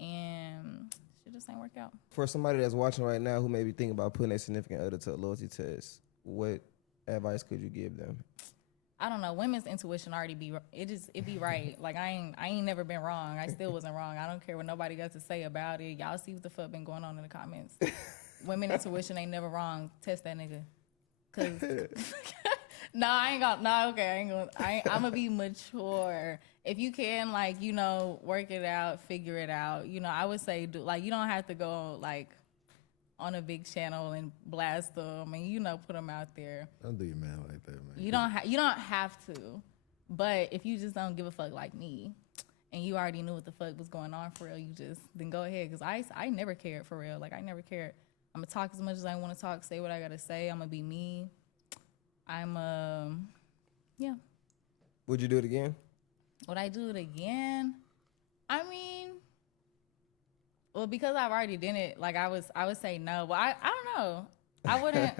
and shit just ain't work out. For somebody that's watching right now who may be thinking about putting a significant other to a loyalty test, what advice could you give them? I don't know. Women's intuition already it be right. Like I ain't never been wrong. I still wasn't wrong. I don't care what nobody got to say about it. Y'all see what the fuck been going on in the comments. Women intuition ain't never wrong. Test that nigga. Cause no, I ain't gonna. No, okay, I ain't gonna. I'm gonna be mature. If you can, like, you know, work it out, figure it out. You know, I would say, like, you don't have to go like on a big channel and blast them and, you know, put them out there. Don't do your man like that, man. You don't have to. But if you just don't give a fuck like me and you already knew what the fuck was going on for real, then go ahead. Because I never cared for real. Like, I never cared. I'm going to talk as much as I want to talk, say what I got to say. I'm going to be me. Yeah. Would you do it again? Would I do it again? I mean, well, because I've already done it, like, I would say no. But I don't know. I wouldn't.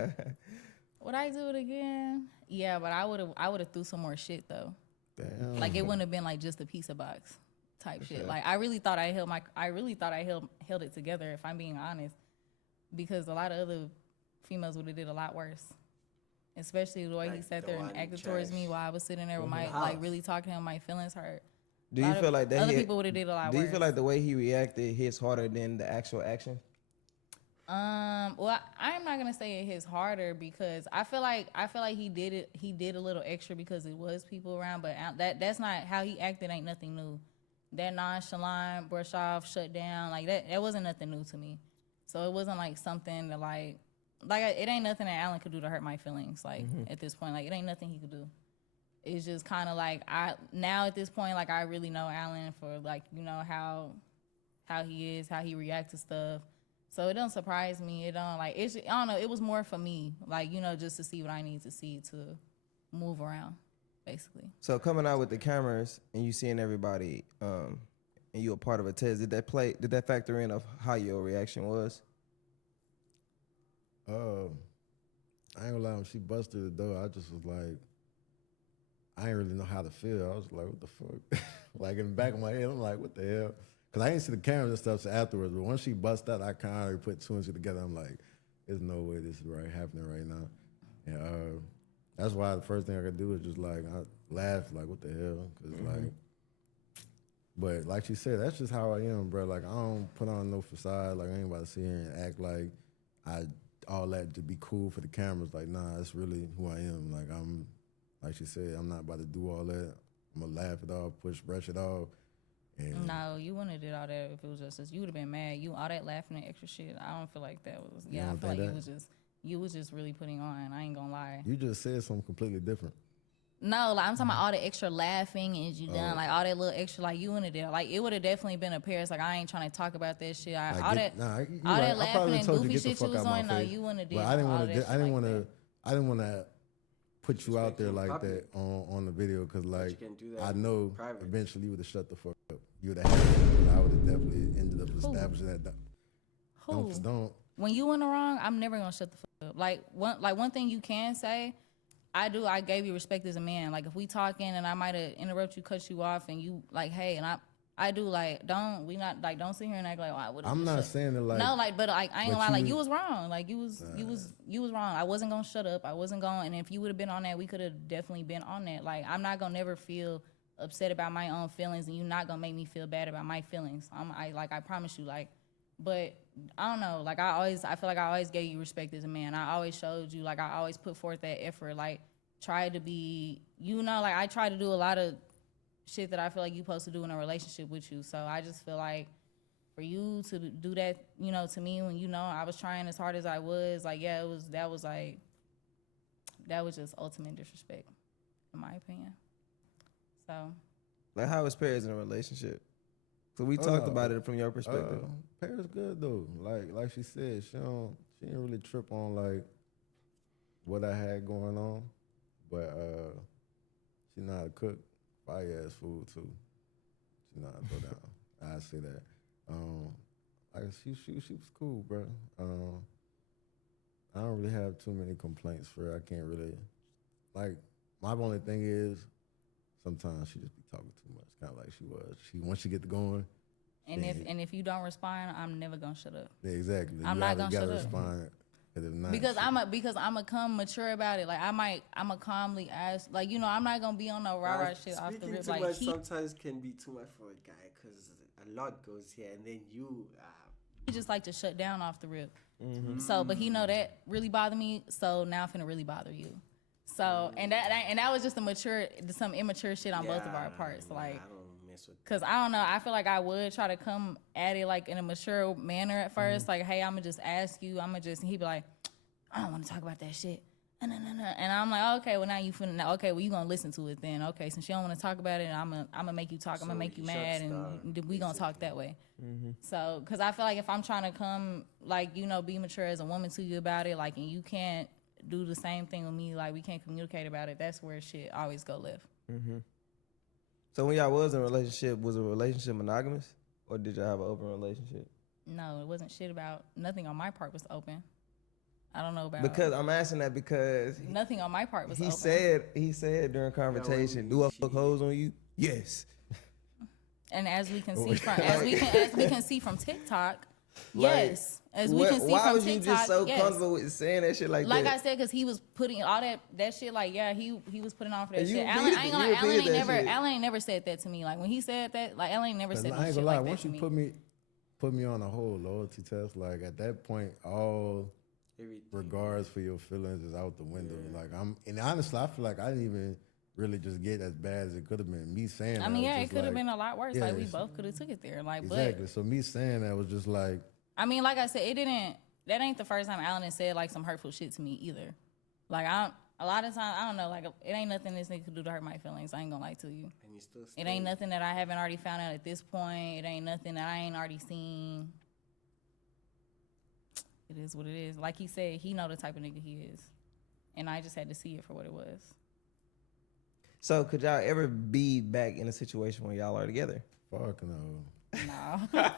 Would I do it again? Yeah, but I would have threw some more shit though. Damn. Like, it wouldn't have been like just a pizza box type shit. Like, I really thought I held it together, if I'm being honest, because a lot of other females would have did a lot worse. Especially the way he sat there and acted towards me while I was sitting there with my, like, really talking to him, my feelings hurt. Do you feel like that other people would have did a lot worse? Do you feel like the way he reacted hits harder than the actual action? Well, I'm not gonna say it hits harder because I feel like he did a little extra because it was people around, but that's not how he acted. Ain't nothing new. That nonchalant, brush off, shut down, like that wasn't nothing new to me. So it wasn't like something that like it ain't nothing that Allen could do to hurt my feelings. Like at this point, like it ain't nothing he could do. It's just kind of like now at this point, like I really know Allen for, like, you know, how he is, how he reacts to stuff. So it don't surprise me. It don't, like, I don't know. It was more for me, like, you know, just to see what I need to see to move around, basically. So coming out with the cameras and you seeing everybody, and you a part of a test, did that factor in of how your reaction was? I ain't gonna lie, when she busted the door, I just was like, I ain't really know how to feel. I was like, what the fuck? Like, in the back of my head, I'm like, what the hell? Because I didn't see the cameras and stuff afterwards, but once she busted out, I kind of put two and two together. I'm like, there's no way this is happening right now. And that's why the first thing I could do is just, like, I laughed, like, what the hell? Because, like, but like she said, that's just how I am, bro. Like, I don't put on no facade. Like, I ain't about to sit here and act like all that to be cool for the cameras. Like, nah, that's really who I am. Like, like she said, I'm not about to do all that. I'm going to laugh it off, brush it off. And no, you wouldn't have did all that if it was just us. You would have been mad. All that laughing and extra shit, I don't feel like that was, I feel like you was just really putting on. I ain't going to lie. You just said something completely different. No, like, I'm talking about all the extra laughing and you done, like, all that little extra, like, you wouldn't have did. Like, it would have definitely been a Paris. Like, I ain't trying to talk about that shit. All that laughing and goofy shit you was on, no, you wouldn't have did. But I didn't want to put you out there like that on the video, because, like, I know eventually you would have shut the fuck up. You would have had to. I would have definitely ended up establishing that. Don't. When you in the wrong, I'm never gonna shut the fuck up. Like one thing you can say, I gave you respect as a man. Like if we talking and I might have interrupt you, cut you off, and you like, hey, and I do like, don't sit here and act like, oh, I would. I'm not saying it like no, like, but like I ain't gonna lie, like you was wrong. Like you was wrong. I wasn't gonna shut up. I wasn't going. And if you would have been on that, we could have definitely been on that. Like I'm not gonna never feel upset about my own feelings, and you're not gonna make me feel bad about my feelings. I promise you, like. But I don't know, like I feel like I always gave you respect as a man. I always showed you, like I always put forth that effort, like tried to be, like I try to do a lot of shit that I feel like you're supposed to do in a relationship with you. So I just feel like for you to do that, to me when I was trying as hard as I was, like yeah, that was just ultimate disrespect, in my opinion. So. Like how is Paris in a relationship? So we talked about it from your perspective. Paris good though. Like she said, she didn't really trip on like what I had going on, but she know how to cook fire ass food too. She know how to throw down. I say that. She was cool, bro. I don't really have too many complaints for her. I can't really like. My only thing is. Sometimes she just be talking too much, kind of like she was. Once she get to going. And if you don't respond, I'm never gonna shut up. Yeah, exactly. I'm not gonna shut up. Respond. If not, because I'm a come mature about it. Like I'm a calmly ask. Like I'm not gonna be on no rah shit off the rip. Speaking too much sometimes can be too much for a guy because a lot goes here, and then you. He just like to shut down off the rip. Mm-hmm. So, but he know that really bothered me. So now I'm finna really bother you. So and that was just some immature shit on both of our parts. Like, I don't mess with. Cause I don't know. I feel like I would try to come at it like in a mature manner at first. Like, hey, I'ma just ask you. And he'd be like, I don't want to talk about that shit. And I'm like, okay, well now you finna. Okay, well you gonna listen to it then. Okay, since you don't want to talk about it, I'm gonna make you talk. I'm gonna make you mad, and we gonna talk that way. Mm-hmm. So, cause I feel like if I'm trying to come, like be mature as a woman to you about it, like, and you can't do the same thing with me, like we can't communicate about it, that's where shit always go left. Mm-hmm. So when y'all was in a relationship, was a relationship monogamous, or did y'all have an open relationship? No, it wasn't shit about, nothing on my part was open. I don't know about. Because I'm asking that because nothing on my part was open. He said during conversation, do I fuck hoes on you? Yes. And as we can see from TikTok, yes. As we can see why from was TikTok, you just so comfortable with saying that shit like that? Like I said, because he was putting all that shut, like, yeah, he was putting on for that and shit. Alan ain't never said that to me. Like when he said that, like Alan ain't never said no shit like that. Once you put me on a whole loyalty test, like at that point, all regards for your feelings is out the window. Yeah. Like and honestly, I feel like I didn't even really just get as bad as it could have been. Me saying I mean, yeah, it could have been a lot worse. Yeah, like we both could have took it there. Like exactly. So me saying that was just like. I mean, like I said, that ain't the first time Alan has said like some hurtful shit to me either. Like a lot of times, I don't know, like it ain't nothing this nigga could do to hurt my feelings. I ain't gonna lie to you. And you still it ain't nothing that I haven't already found out at this point. It ain't nothing that I ain't already seen. It is what it is. Like he said, he know the type of nigga he is. And I just had to see it for what it was. So could y'all ever be back in a situation where y'all are together? Fuck no. No.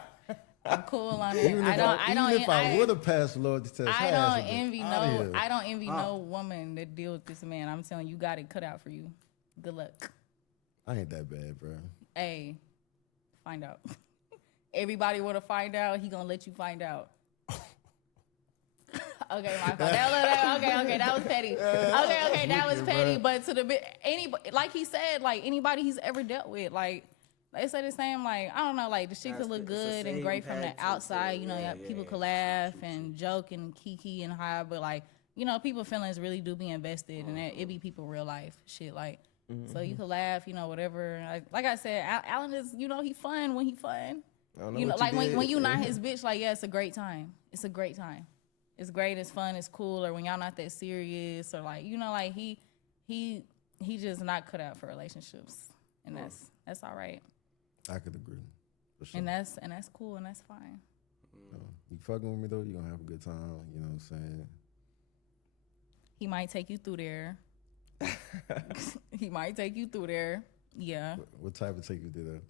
I'm cool on it. Even if I would have passed the loyalty test, I don't envy no woman that deal with this man. I'm telling you, got it cut out for you. Good luck. I ain't that bad, bro. Hey, find out. Everybody want to find out. He gonna let you find out. Okay, my fault. Okay, that was petty. Okay, that was petty. But to anybody, like he said, like anybody he's ever dealt with, like. They say the same, like, I don't know, like, the shit could look good and great from the outside, people could laugh and joke and kiki and high, but, like, people feelings really do be invested, and it be people real life shit, like, so you could laugh, whatever. Like I said, Alan is, he fun when he fun. Like, when you not his bitch, like, yeah, it's a great time. It's a great time. It's great, it's fun, it's cool, or when y'all not that serious, or, like, like, he just not cut out for relationships, and that's all right. I could agree. For sure. And that's cool and that's fine. You fucking with me though, you're gonna have a good time, you know what I'm saying? He might take you through there. Yeah. What type of take you through there?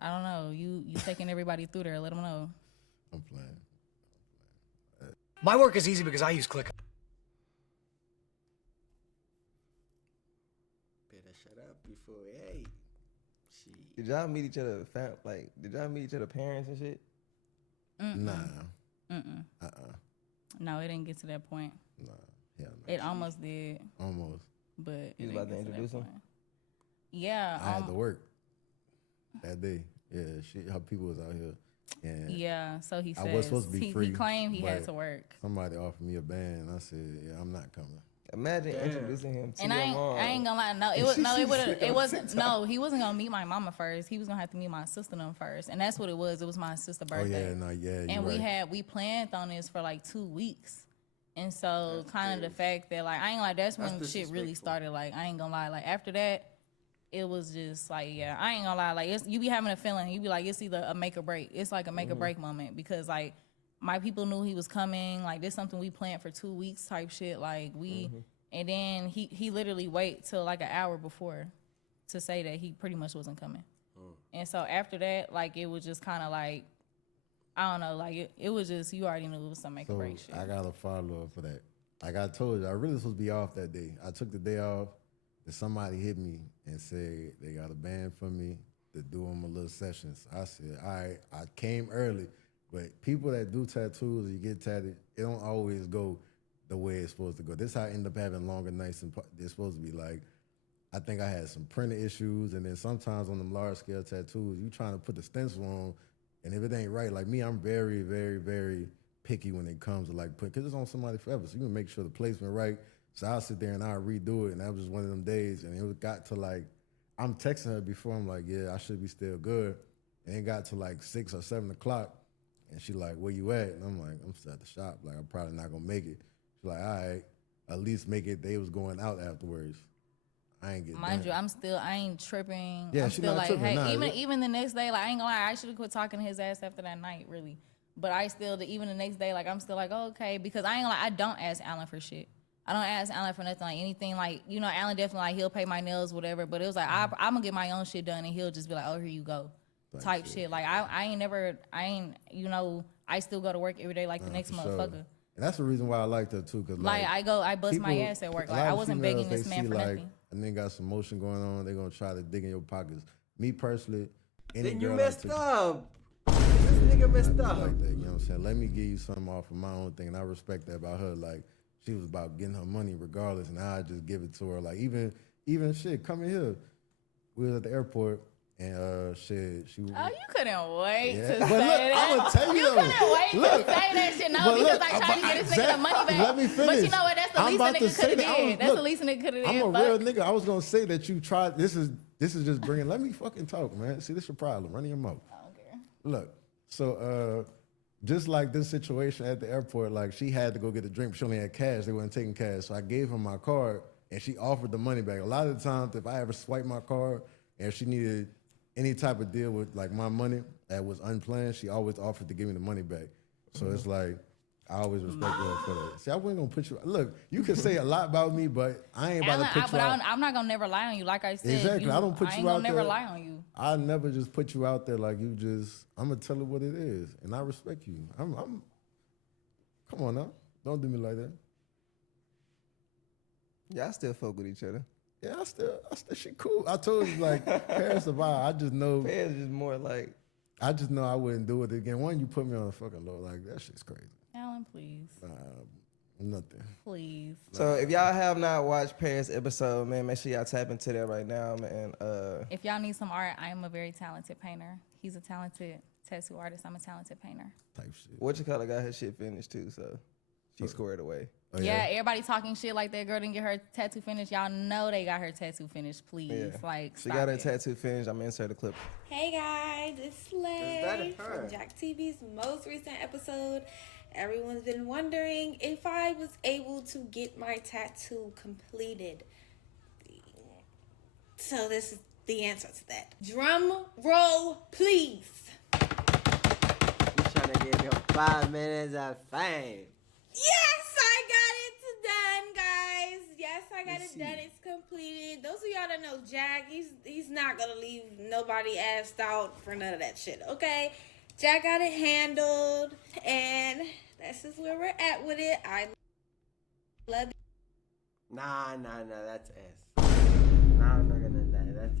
I don't know. You taking everybody through there, let them know. I'm playing. My work is easy because I use Click. before. Hey, she. Did y'all meet each other? Did y'all meet each other parents and shit? Nah. No, it didn't get to that point. Nah. Hell no. It almost did, Almost. but You it was about to didn't get introduce that him? point. Yeah. I had to work that day. Yeah, her people was out here. And Yeah, so he I says was supposed to be free. he claimed he had but to work. Somebody offered me a band, and I said, "Yeah, I'm not coming." Imagine introducing him to And your mom. I ain't gonna lie, no, it wasn't. No, he wasn't gonna meet my mama first. He was gonna have to meet my sister them first, and that's what it was. It was my sister's birthday. Oh yeah, no, yeah. And right. we planned on this for like 2 weeks. And so kind of the fact that like I ain't like that's when shit really started. Like I ain't gonna lie. Like after that, it was just like, yeah, I ain't gonna lie. Like you be having a feeling, you be like, it's either a make or break. It's like a make or break moment because like my people knew he was coming. Like this something we planned for 2 weeks type shit. Like and then he literally wait till like an hour before to say that he pretty much wasn't coming. And so after that, like it was just kind of like, I don't know, like it was just, you already knew it was some make or break shit. I got a follow up for that. Like I told you, I really supposed to be off that day. I took the day off. And somebody hit me and said they got a band for me to do them a little sessions. I said, all right, I came early, but people that do tattoos or you get tatted, it don't always go the way it's supposed to go. This is how I end up having longer nights and it's supposed to be like, I think I had some printer issues, and then sometimes on them large scale tattoos, you trying to put the stencil on, and if it ain't right, like me, I'm very, very, very picky when it comes to like because it's on somebody forever, so you can make sure the placement right. So I'll sit there and I'll redo it, and that was one of them days, and it got to like, I'm texting her before, I'm like, yeah, I should be still good, and it got to like 6 or 7 o'clock, and she like, where you at? And I'm like, I'm still at the shop, like I'm probably not gonna make it. She's like, all right, at least make it. They was going out afterwards. I ain't getting Mind you, I ain't tripping. Yeah, I'm she still not like, tripping, hey, nah, even the next day, like I ain't gonna lie, I should have quit talking to his ass after that night, really. But I still, even the next day, like I'm still like, oh, okay, because I ain't gonna lie, I don't ask Alan for shit. I don't ask Alan for nothing, like anything, like, you know, Alan definitely, like, he'll pay my nails, whatever, but it was like, I'm gonna get my own shit done, and he'll just be like, oh, here you go, type shit. Like, you know, I still go to work every day like the next motherfucker. Sure. And that's the reason why I liked her, too, because, like, I bust my ass at work. Like, I wasn't begging this man for nothing. And then got some motion going on, they're gonna try to dig in your pockets. Me, personally, Then you messed up. This nigga messed up. Like that, you know what I'm saying? Let me give you something off of my own thing, and I respect that about her. Like, she was about getting her money regardless, and I just give it to her. Like, even shit, coming here, we was at the airport, and shit, she was. Oh, you couldn't wait to but say look, that. I'm gonna tell you, couldn't wait to say that shit. No, because I tried to get this nigga the money back. Let me finish. But you know what? That's the least a nigga could have did. That's the least a nigga could have did. I'm a real nigga. I was gonna say that you tried. This is just bringing. Let me fucking talk, man. See, this your problem. Running your mouth. I don't care. Look, so just like this situation at the airport, like she had to go get a drink, but she only had cash. They weren't taking cash, so I gave her my card, and she offered the money back. A lot of the times, if I ever swiped my card and she needed any type of deal with like my money that was unplanned, she always offered to give me the money back. So it's like, I always respect her for that. See, I wasn't gonna put you. Look, you can say a lot about me, but I ain't about to put you out. I'm not gonna never lie on you. Like I said, exactly. I don't put you out there. I ain't gonna never lie on you. I never just put you out there like you just. I'm gonna tell her what it is, and I respect you. I'm. Come on now, don't do me like that. Y'all still fuck with each other. Yeah, I still. She cool. I told you like Paris of I just know. Paris is more like. I just know I wouldn't do it again. One, you put me on a fucking low, like that shit's crazy. Alan, please. Nothing. Please. So if y'all have not watched Paris' episode, man, make sure y'all tap into that right now, man. If y'all need some art, I am a very talented painter. He's a talented tattoo artist. I'm a talented painter. Type shit. What you call it? Got her shit finished too, so she squared away. Oh, yeah, everybody talking shit like that girl didn't get her tattoo finished. Y'all know they got her tattoo finished, please. Yeah. Like, she got her tattoo finished. I'm gonna insert a clip. Hey guys, it's Slay from Jack TV's most recent episode. Everyone's been wondering if I was able to get my tattoo completed. So this is the answer to that. Drum roll, please. You trying to give him 5 minutes of fame. Yes, I got it done, guys. Yes, I got it done. It's completed. Those of y'all that know Jack, he's not gonna leave nobody assed out for none of that shit. Okay, Jack got it handled, and this is where we're at with it. I love it. Nah, that's ass. Nah, I'm not gonna lie, that's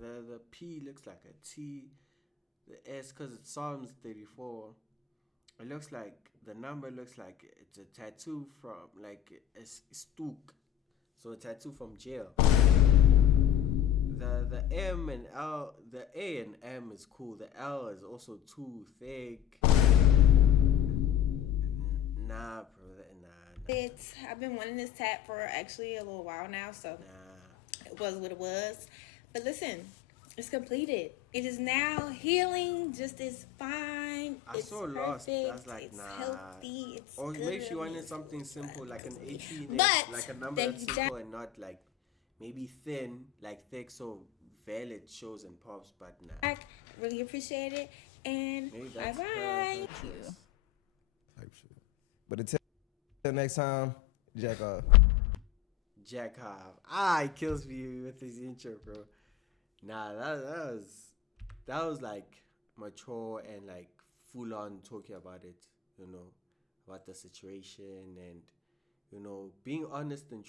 The P looks like a T. The S, because it's Psalms 34. It looks like, the number looks like it's a tattoo from, like, a stook. So a tattoo from jail. The M and L, the A and M is cool. The L is also too thick. Nah, bro. Nah. I've been wanting this tat for actually a little while now, so Nah. it was what it was. But listen, it's completed. It is now healing just as fine. It's so perfect. lost. I was like, it's nah. healthy. It's or good. maybe she wanted something simple, like an 18, but like a number that's simple and not like maybe thin, like thick, so valid shows and pops. But nah. I really appreciate it, and bye bye. Thank you. Type shit. But until next time, jack off. Jack off. He kills me with his intro, bro. Nah, that was like mature and like full on talking about it, about the situation and being honest and